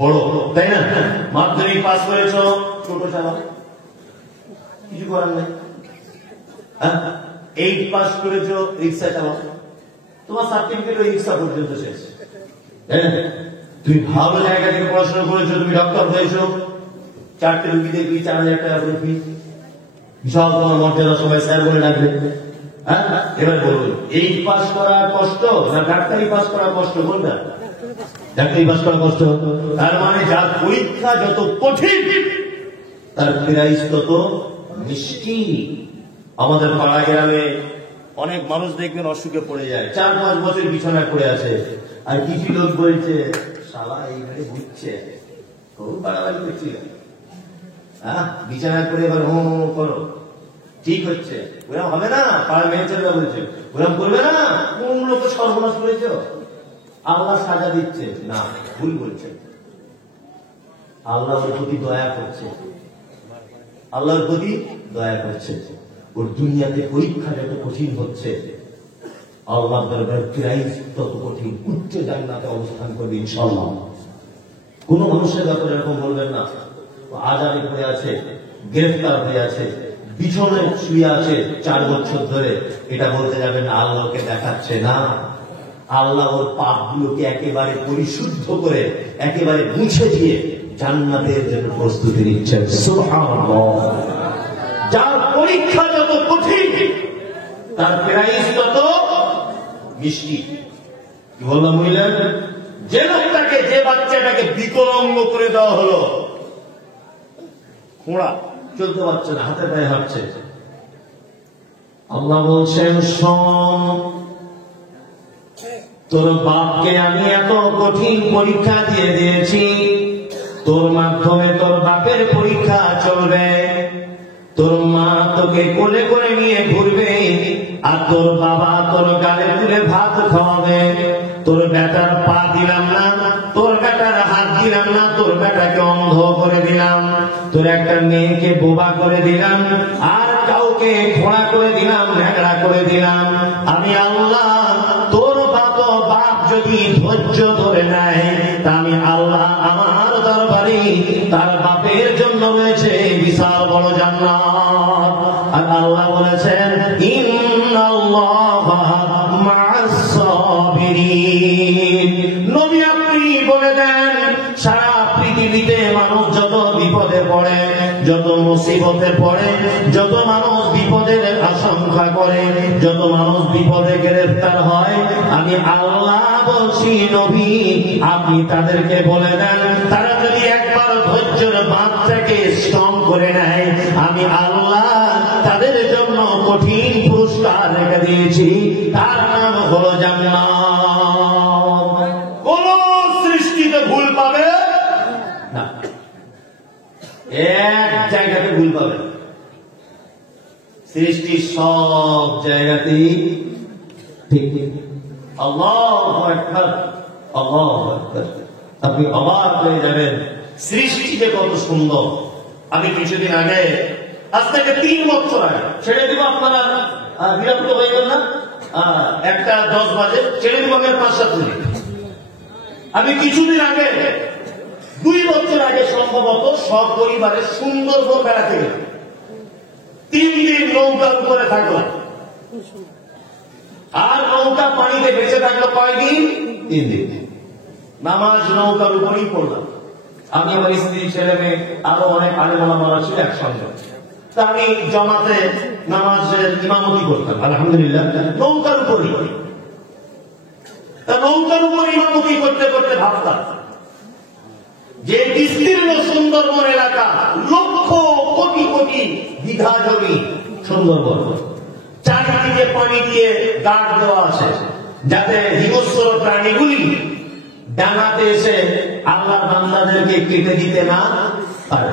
বড়, তাই না? মাধ্যমিক পাস করেছ, টোটো চালাও, কিছু করার নেই। 8 পাস করেছ, রিক্সা চালাও, তোমার সার্টিফিকেট ওই রিক্সা পর্যন্ত শেষ। তুমি ভালো জায়গা থেকে পড়াশোনা করেছো, তুমি ডক্টর হয়েছো, 4টে রুগী দেখবি 4000 টাকা করে ফি, বিশাল তোমার মর্যাদা, সবাই স্যার বলে ডাকবে। এবার বলুন, 8 পাস করা কষ্ট না ডাক্তারি পাস করা কষ্ট? বলবে ডাক্তারি পাস করা কষ্ট। তার মানে যার পরীক্ষা যত কঠিন তার প্রাইস তত মিষ্টি। আমাদের পাড়া গ্রামে অনেক মানুষ দেখবেন অসুখে পড়ে যায়, 4-5 বছর বিছানায় পড়ে আছে, আর কিছু লোক বলছে শালা এইভাবে ঘুরছে, খুব বাড়াবাড়ি করছিল, বিছানায় পড়ে এবার হো করো, ঠিক হচ্ছে, ওরকম হবে না। পাড়া মেয়ে ছেলেরা বলছে ওরকম করবে না, কোন লোকে সর্বনাশ করেছ, আল্লাহ সাজা দিচ্ছে না, ভুল বলছে। আল্লাহর প্রতি দয়া করছে, আল্লাহর প্রতি দয়া করছে। ওর দুনিয়াতে পরীক্ষা যত কঠিন হচ্ছে, আল্লাহ দরবারে প্রাইজ তত কঠিন, উচ্চ জান্নাতে অবস্থান করবে ইনশাআল্লাহ। কোন মানুষের ব্যাপারে এরকম বলবেন না আজাদি হয়ে আছে, গ্রেফতার হয়ে আছে, বিছানায় শুয়ে আছে 4 বছর ধরে, এটা বলতে যাবেন আল্লাহকে দেখাচ্ছে না। আল্লাহ ওর পাপগুলোকে একেবারে পরিশুদ্ধ করে একেবারে মুছে দিয়ে জান্নাতের জন্য প্রস্তুতি নিচ্ছেন। সুবহানাল্লাহ। যার পরীক্ষা যত কঠিন তার প্রাইস তত মিষ্টি। কি বললাম বুঝলেন? যে লোকটাকে, যে বাচ্চাটাকে বিকলাঙ্গ করে দেওয়া হলো, খোঁড়া, চলতে পারছে না, হাতে পায়ে হাঁটছে, আল্লাহ বলছেন শোন, তোর বাপকে আমি এত কঠিন পরীক্ষা দিয়ে দিয়েছি, তোর মাধ্যমে তোর বাপের পরীক্ষা চলবে। তোর মা তোকে কোলে করে নিয়ে ঘুরবে, আর তোর বাবা তোর গালে তুলে ভাত খাওয়াবে। তোর বেটার পা দিলাম না, তোর বেটার হাত দিলাম না, তোর বেটাকে অন্ধ করে দিলাম, তোর একটা মেয়েকে বোবা করে দিলাম, আর কাউকে খোঁড়া করে দিলাম, ন্যাকড়া করে দিলাম। আমি আল্লাহ তোর বাপ যদি ধৈর্য ধরে নেয়, তা আমি আল্লাহ আমার দরবারে তার বাপের জন্য রয়েছে বিশাল বড় জান্নাত। আর আল্লাহ বলেছেন ইন্নাল্লাহা মা'আস সাবিরিন। নবী আপনি বলে দেন, সারা পৃথিবীতে মানুষ যত বিপদে পড়ে, যত মুসিবতে পড়ে, যত মানুষ বিপদের আশঙ্কা করে, যত মানুষ বিপদে গ্রেফতার হয়, আমি আল্লাহ বলছি নবী আপনি তাদেরকে বলে দেন, তারা যদি একবার ধৈর্যের বাঁধটাকে স্ট্রং করে নেয়, আমি আল্লাহ তাদের জন্য কঠিন পুরস্কার রেখে দিয়েছি, তার নাম হলো জান্নাত। কোন সৃষ্টিতে ভুল পাবে না, এক জায়গাতে ভুল পাবে, সৃষ্টি সব জায়গাতেই ঠিক। আল্লাহু আকবার, আল্লাহু আকবার। আপনি অবাক হয়ে যাবেন সৃষ্টি যে কত সুন্দর। আমি কিছুদিন আগে, আজ থেকে 3 বছর আগে, ছেড়ে দিব, আপনারা বিরক্ত হয়ে গেল না? 1:10 বাজে ছেড়ে দিব, আমি 5-7 মিনিট। আমি কিছুদিন আগে, 2 বছর আগে সম্ভবত, সব পরিবারে সুন্দরবন বেড়াতে গেলাম। 3 দিন নৌকার উপরে থাকলাম, আর নৌকা পানিতে ভেসে থাকলো কয়দিন? 3 দিন। নামাজ নৌকার উপরেই পড়লাম, আমি, আমার স্ত্রী, ছেলে মেয়ে, আরো অনেক আলেম ওলামারা ছিল একসঙ্গে। তা আমি জামাতে নামাজের ইমামতি করতাম, আলহামদুলিল্লাহ নৌকার উপরই। তা নৌকার উপর ইমামতি করতে করতে ভাবতাম যে বিস্তীর্ণ সুন্দরবন এলাকা, লক্ষ কোটি কোটি বিঘা জমি সুন্দরবন, চারিদিকে পানি দিয়ে গার্ড দেওয়া আছে, যাতে হিংস্র প্রাণীগুলি ডাঙাতে এসে আল্লাহর বান্দাদেরকে কেটে দিতে না পারে।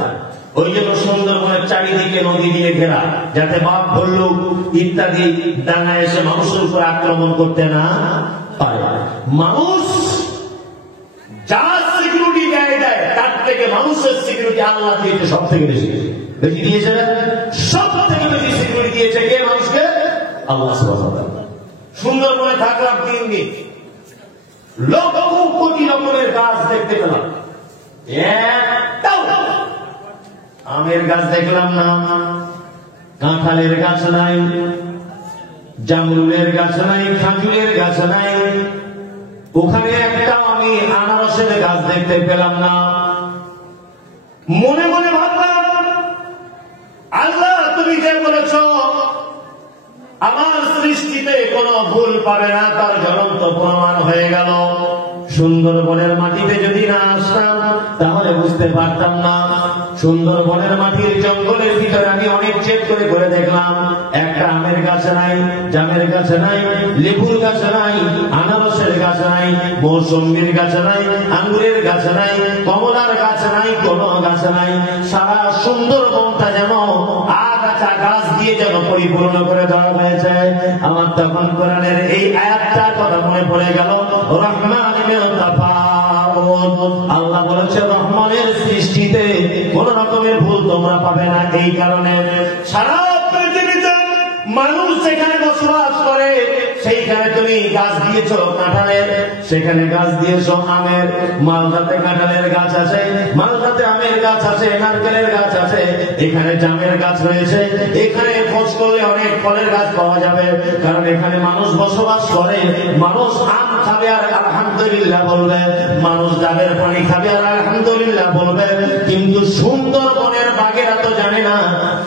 ওই জন্য সুন্দরবনের চারিদিকে নদী দিয়ে ঘেরা, যাতে বাঘ, ভাল্লুক ইত্যাদি ডাঙা এসে মানুষের উপর আক্রমণ করতে না পারে। মানুষ যা সিকিউরিটি দেয় তার থেকে মানুষের সিকিউরিটি আল্লাহ দিয়েছে সব থেকে বেশি। বেশি দিয়েছে, সব থেকে বেশি সিকিউরিটি দিয়েছে কে? মানুষকে, আল্লাহ সুবহানাহু ওয়া তাআলা। সুন্দরবনে থাকলাম 3 দিন, লক্ষ কোটি রকমের গাছ দেখতে পেলাম, একটাও আমের গাছ দেখলাম না, কাঁঠালের গাছ নাই, জামরুলের গাছ নাই, খাজুরের গাছ নাই, ওখানে একটাও আমি আনারসের গাছ দেখতে পেলাম না। মনে মনে ভাবলাম, আল্লাহ তুমি যে বলেছ আমার সৃষ্টিতে কোনো ভুল পাবে না, তার জ্বলন্ত প্রমাণ হয়ে গেল। সুন্দরবনের মাটিতে যদি না আসতাম তাহলে বুঝতে পারতাম না। সুন্দরবনের মাটির জঙ্গলের ভিতরে আমি অনেক চেক করে করে দেখলাম, একটা আমের গাছ নাই, জামের গাছ নাই, লেবুর গাছ নাই, আনারসের গাছ নাই, মৌসম্বির গাছ নাই, আঙ্গুরের গাছ নাই, কমলার গাছ নাই, কোনো গাছ নাই। সারা সুন্দরবনটা যেন আগাছা গাছ দিয়ে যেন পরিপূর্ণ করে দেওয়া হয়েছে। আমার তখন কোরআনের এই আয়াতটার কথা মনে পড়ে গেল, রহমান আল্লাহ বলেছে রহমানের সৃষ্টিতে কোন রকমের ভুল তোমরা পাবে না। এই কারণে সারা পৃথিবীতে মানুষ যেখানে বসবাস করে সেইখানে তুমি গাছ দিয়েছো কাঁঠালের, সেখানে গাছ দিয়েছো আমের। মালদাতে কাঁঠালের গাছ আছে, মালদাতে আমের গাছ আছে, নারকেলের গাছ আছে। এখানে জামের গাছ রয়েছে, এখানে খোঁজ করলে অনেক ফলের গাছ পাওয়া যাবে, কারণ এখানে মানুষ বসবাস করে। মানুষ আম খাবে আর আলহামদুলিল্লাহ বলবে, মানুষ ডাবের পানি খাবে আর আলহামদুলিল্লাহ বলবে। কিন্তু সুন্দরবনের বাঘেরা তো জানে না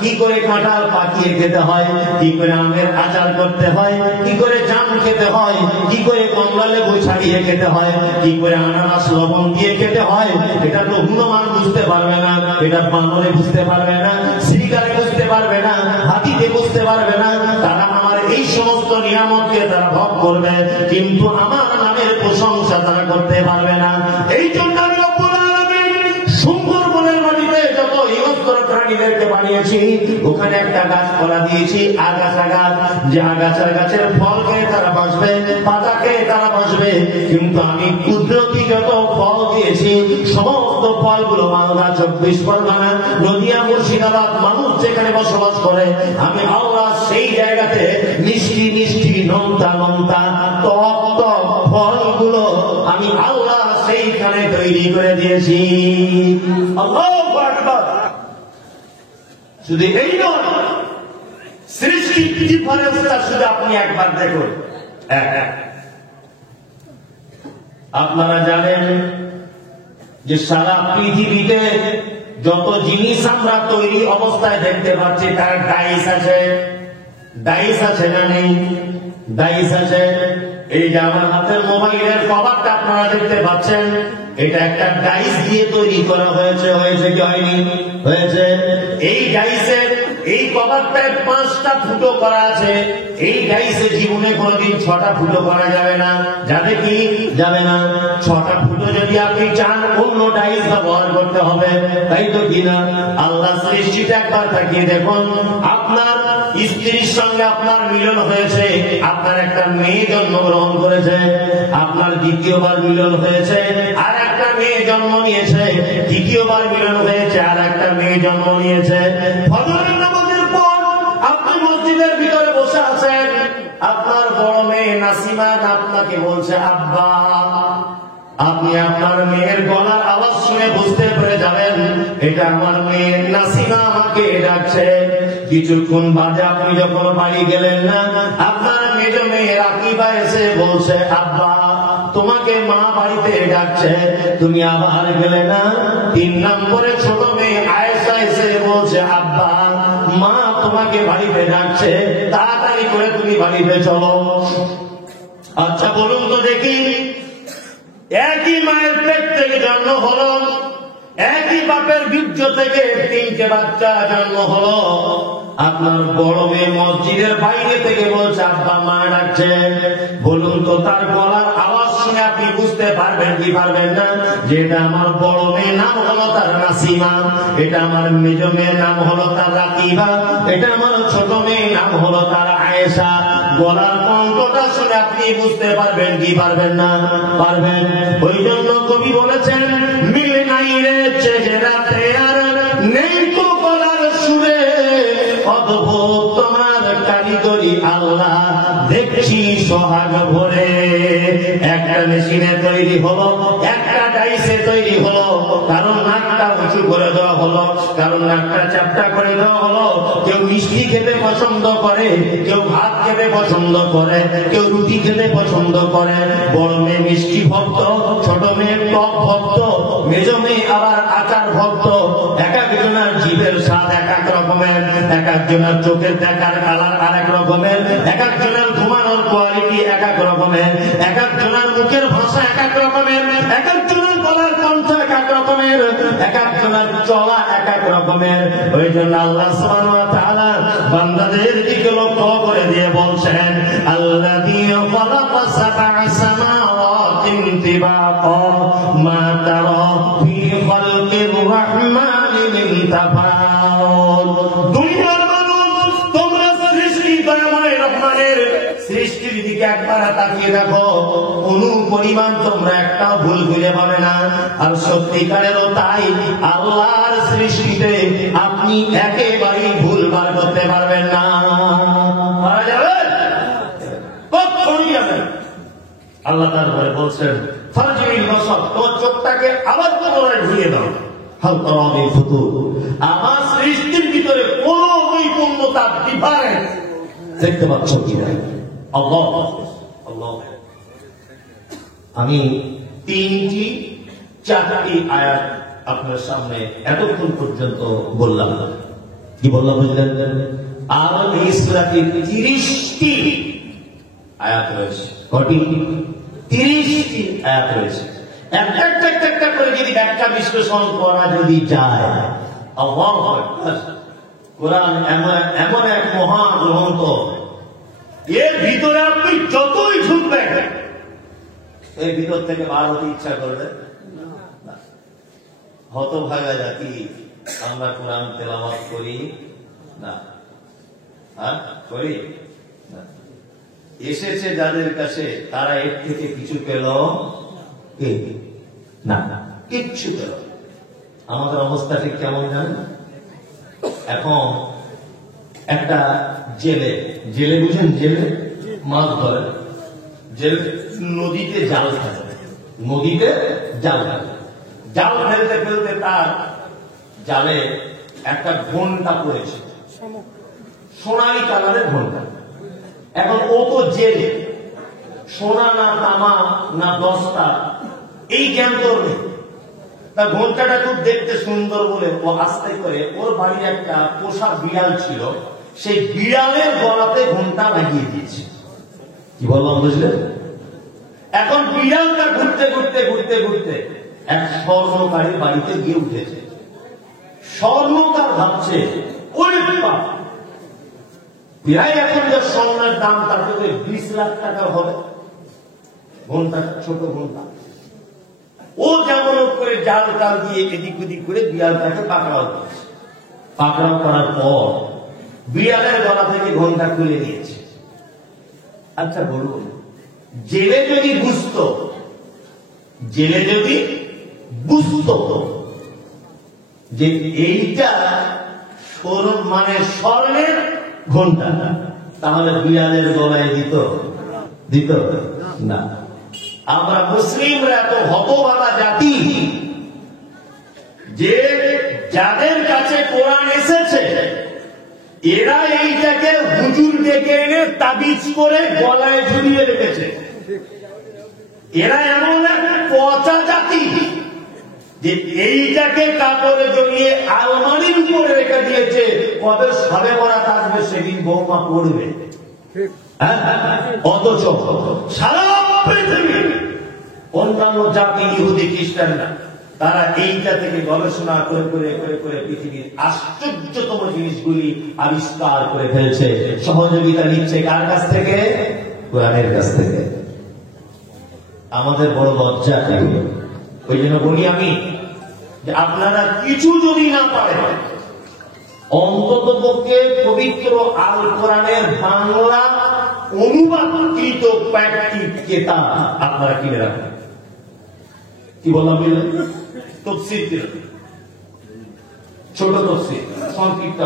কি করে কাঁঠাল পাকিয়ে খেতে হয়, কি করে আমের আচার করতে হয়, কি করে জাম খেতে হয়, কি করে কমলা লেবু ছাড়িয়ে খেতে হয়, কি করে আনারস লবণ দিয়ে খেতে হয়। এটা তো হনুমান বুঝতে পারবে না, এটা বানরে বুঝতে পারবে না, শিকারে বুঝতে পারবে না, হাতিতে বুঝতে পারবে না। তারা আমার এই সমস্ত নিয়ামতকে তারা ভোগ করবে, কিন্তু আমার নামের প্রশংসা তারা করতে পারবে না। এই জন্য আমি রব্বুল আলামিন সুন্দরবনের মাটিতে যত হিংস্র প্রাণীদেরকে বানিয়েছি, ওখানে একটা গাছপালা দিয়েছি, আগাছা গাছ, যে আগাছার গাছের ফল খেয়ে তারা বাঁচবে, পাতা খেয়ে তারা বাঁচবে। কিন্তু আমি কুদরতি যত ফল দিয়েছি, সমস্ত ফলগুলো মালদা, 24 পরগনা, নদিয়া, মুর্শিদাবাদ, মানুষ যেখানে বসবাস করে, আমি আল্লাহ সেই জায়গাতে মিষ্টি মিষ্টি, নোনতা নোনতা, টক টক ফলগুলো আমি আল্লাহ সেইখানে তৈরি করে দিয়েছি। আল্লাহু আকবার। শুধু এই নয়, সৃষ্টির ডিফারেন্সটা শুধু আপনি একবার দেখুন। আপনারা জানেন যে সারা পৃথিবীতে যত জিনিস আমরা তৈরি অবস্থায় দেখতে পাচ্ছি, তার ডাইস আছে। ডাইস আছে না নেই? ডাইস আছে। এই যে আমার হাতের মোবাইলের কভারটা আপনারা দেখতে পাচ্ছেন, এটা একটা ডাইস দিয়ে তৈরি করা হয়েছে। হয়েছে কি হয়নি? হয়েছে। এই ডাইসের এই কভারটায় 5টা ফুটো করা আছে। এই ডাইসে জীবনে কোনোদিন 6টা ফুটো করা যাবে না। যাবে কি? যাবে না। 6টা ফুটো যদি আপনি চান, অন্য ডাইস ব্যবহার করতে হবে, তাই তো কিনা? আল্লাহ সৃষ্টিটা একবার তাকিয়ে দেখুন। আপনার স্ত্রীর সঙ্গে আপনার মিলন হয়েছে, আপনার একটা মেয়ে জন্মগ্রহণ করেছে, আপনার দ্বিতীয়বার মিলন হয়েছে, আর একটা মেয়ে জন্ম নিয়েছে, তৃতীয়বার মিলন হয়েছে, আর একটা মেয়ে জন্ম নিয়েছে। ফজরের নামাজের পর আপনি মসজিদের ভিতরে বসে আছেন, আপনার বড় মেয়ে নাসিমা আপনাকে বলছে আব্বা। আপনি আপনার মেয়ের গলার আওয়াজ শুনে বুঝতে পেরে যাবেন এটা আমার মেয়ে নাসিমা আমাকে ডাকছে। কিছুক্ষণ বাদে আপনি যখন বাড়ি গেলেন না, আপনার মেজ মেয়ে রাকিবা এসে বলছে আব্বা তোমাকে মা বাড়িতে ডাকছে। তুমি আবার গেলে না। 3 নম্বরে ছোট মেয়ে আয়েশা এসে বলছে আব্বা মা তোমাকে বাড়িতে ডাকছে, তাড়াতাড়ি করে তুমি বাড়িতে চলো। আচ্ছা বলুন তো দেখি, একই মায়ের পেট থেকে জন্ম হলো, একই বাপের বীর্য থেকে 3টে বাচ্চা জন্ম হলো, আপনার বড় মেয়ে মসজিদের বাইরে থেকে বলছে আব্বা মা ডাকছে। বলুন তো তার গলার আওয়াজ শুনে আপনি বুঝতে পারবেন কি পারবেন না যে এটা আমার বড় মেয়ে নাম হলো তার নাসিমা, এটা আমার মেজ মেয়ের নাম হলো তার রাকিবা, এটা আমার ছোট মেয়ের নাম হলো তার আয়েশা। গলার কণ্ঠটা শুনে আপনি বুঝতে পারবেন কি পারবেন না? পারবেন। ওই জন্য কবি বলেছেন মিলে নাই রে চেহারাতে আর নেই তো গলার সুরে, অদ্ভুত তোমার কারিগরি আল্লাহ দেখছি সোহাগ ভরে। একটা মেশিনে তৈরি হলো, একটা ডাইসে তৈরি হলো, কারণ নাকটা উঁচু করে দেওয়া হলো, কারণ নাকটা চাপটা করে দেওয়া হলো। কেউ মিষ্টি খেতে পছন্দ করে, কেউ ভাত খেতে পছন্দ করে, কেউ রুটি খেতে পছন্দ করে। বড় মেয়ে মিষ্টি ভক্ত, ছোট মেয়ে টক ভক্ত, মেজ মেয়ে আবার আচার ভক্ত। এক একজনের জীবের স্বাদ এক এক রকমের, এক একজনের চোখের দেখার কালার আরেক রকমের, এক একজনের ঘুমানোর কোয়ালিটি এক এক রকমের, এক একজনের মুখের ভাষা এক এক রকমের, এক একজনের গলার কণ্ঠ এক এক রকমের, এক একজনের চলা এক এক রকমের। ওই জন্য আল্লাহ সুবহানাহু ওয়া তাআলা বান্দাদের দিকে লক্ষ্য করে দিয়ে বলছেন আল্লাযী খালাকা সাবআ সামাওয়াতিন তিবাকা মা তারা ফি খালকির রাহমানি মিন তাফাউত। দুনিয়ার মানুষ তোমরা সৃষ্টি দয়াময় রহমানের সৃষ্টির দিকে একবার তাকিয়ে দেখো, কোনো পরিমাণ তোমরা একটা ভুল খুঁজে পাবে না। আর সত্যিকারেরও তাই, আল্লাহর সৃষ্টিতে আপনি একেবারেই ভুল বার করতে পারবেন না। পারা যাবে? কখনই যাবে। আল্লাহ তারপরে বলছেন ফারজিল বসর, তোমার চোখটাকে আবার পুনরায় ঘুরিয়ে দাও। হালকা ফুতুর, আমার সৃষ্টির ভিন্নতা ডিফারেন্স দেখতে পাচ্ছ কিনা? আল্লাহ আল্লাহ। আমি 3-4টি আয়াত আপনার সামনে এতক্ষণ পর্যন্ত বললাম। কি বললাম বুঝলেন? আর এই সূরাতে 30টি আয়াত রয়েছে। কটি? 30টি আয়াত রয়েছে। একটা করে যদি ব্যাখ্যা বিশ্লেষণ করা যদি যায়, আল্লাহু আকবার। কোরআন এমন এক মহা গ্রন্থ, এর ভিতরে আপনি যতই ঢুকবেন এর ভিতর থেকে বার হতে ইচ্ছা করবে না। হতভাগা জাতি আমরা কোরআন তেলাওয়াত করি না, করি না। এসেছে যাদের কাছে তারা এর থেকে কিছু পেল না, কিচ্ছু পেল। আমাদের অবস্থা ঠিক কেমন জানেন? এখন একটা জেলে বুঝেন, জেলে মাছ ধরে, জেলে নদীতে জাল ফেলে, নদীতে জাল ফেলে, জাল ফেলতে ফেলতে তার জালে একটা ঘন্টা পড়েছে, সোনালি কালারের ঘন্টা। এখন ও তো জেলে, সোনা না তামা না দস্তা এই জ্ঞান তোর নেই। তার ঘন্টাটা খুব দেখতে সুন্দর বলে ও আস্তে করে ওর বাড়ির একটা পোষা বিড়াল ছিল, সেই বিড়ালের গলাতে ঘন্টা লাগিয়ে দিয়েছে। কি বললাম বুঝলেন? এখন বিড়ালটা ঘুরতে ঘুরতে ঘুরতে ঘুরতে এক স্বর্ণকারীর বাড়িতে গিয়ে উঠেছে। স্বর্ণকার ভাবছে ওরে বাবা, প্রায় এখন যে স্বর্ণের দাম তার থেকে 20 লাখ টাকা হবে। ঘন্টা, ছোট ঘন্টা। ও যেমন করে জাল টাল দিয়ে এদিক ওদিক করে বিড়ালটাকে পাকড়াও করেছে। পাকড়াও করার পর বিড়ালের গলা থেকে ঘন্টা খুলে দিয়েছে। আচ্ছা বলুন, জেলে যদি বুঝতো, জেলে যদি বুঝতো যে এইটা মানে স্বর্ণের ঘন্টা, তাহলে বিড়ালের গলায় দিত না। আমরা মুসলিমরা এত হতভাগা জাতি যে যাদের কাছে কোরআন এসেছে এরা এইটাকে হুজুর ডেকে এনে তাবিজ করে গলায় ঝুলিয়ে রেখেছে। এরা এমন এক পচা জাতি যে এইটাকে কাপড়ে জড়িয়ে আলমারির উপরে রেখে দিয়েছে, কবে সবে বরাত আসবে সেদিন বৌমা পড়বে। অথচ সারা পৃথিবী অন্যান্য জাতি ইহুদি খ্রিস্টানরা তারা এইটা থেকে গবেষণা করে করে করে করে পৃথিবীর আশ্চর্যতম জিনিসগুলি আবিষ্কার করে ফেলছে। সহযোগিতা নিচ্ছে কার কাছ থেকে? কোরআনের কাছ থেকে। আমাদের বড় লজ্জা। ওই জন্য বলি আমি যে আপনারা কিছু যদি না পারেন, অন্তত পক্ষে পবিত্র আল কোরআনের বাংলা অনুবাদকৃত কয়েকটি কিতাব আপনারা কিনে রাখবেন। কি বললাম? তফসির কিনে, ছোট তফসির, সংক্ষিপ্ত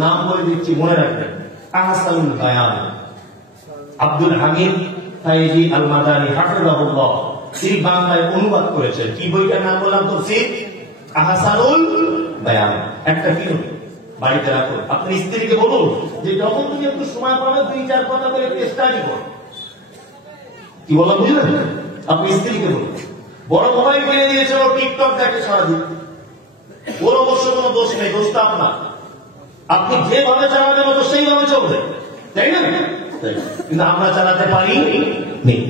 নাম বলে দিচ্ছি, মনে রাখবেন। আহসানুল বায়ান, আব্দুল হামিদ ফাইজি আল মাদানী হাফিজাহুল্লাহ, তিনি বাংলায় অনুবাদ করেছেন। কি বইটার নাম বললাম? তফসির আহসানুল বায়ান। একটা কিনুন, বাড়িতে রাখুন। আপনি স্ত্রীকে বলুন যে যখন তুমি একটু সময় পাবে 2-4 কথা করে একটু স্টাডি করো। কি বললাম বুঝলেন? আপনি স্ত্রীকে বলুন। বড় মোবাইল কিনে দিয়েছে, ও টিকটক দেখে সারাদিন, ওর অবশ্য কোনো দোষ নেই, দোষটা আপনার। আপনি যেভাবে চালাবেন তো সেইভাবে চলবে, তাই না? কিন্তু আমরা চালাতে পারি নেই।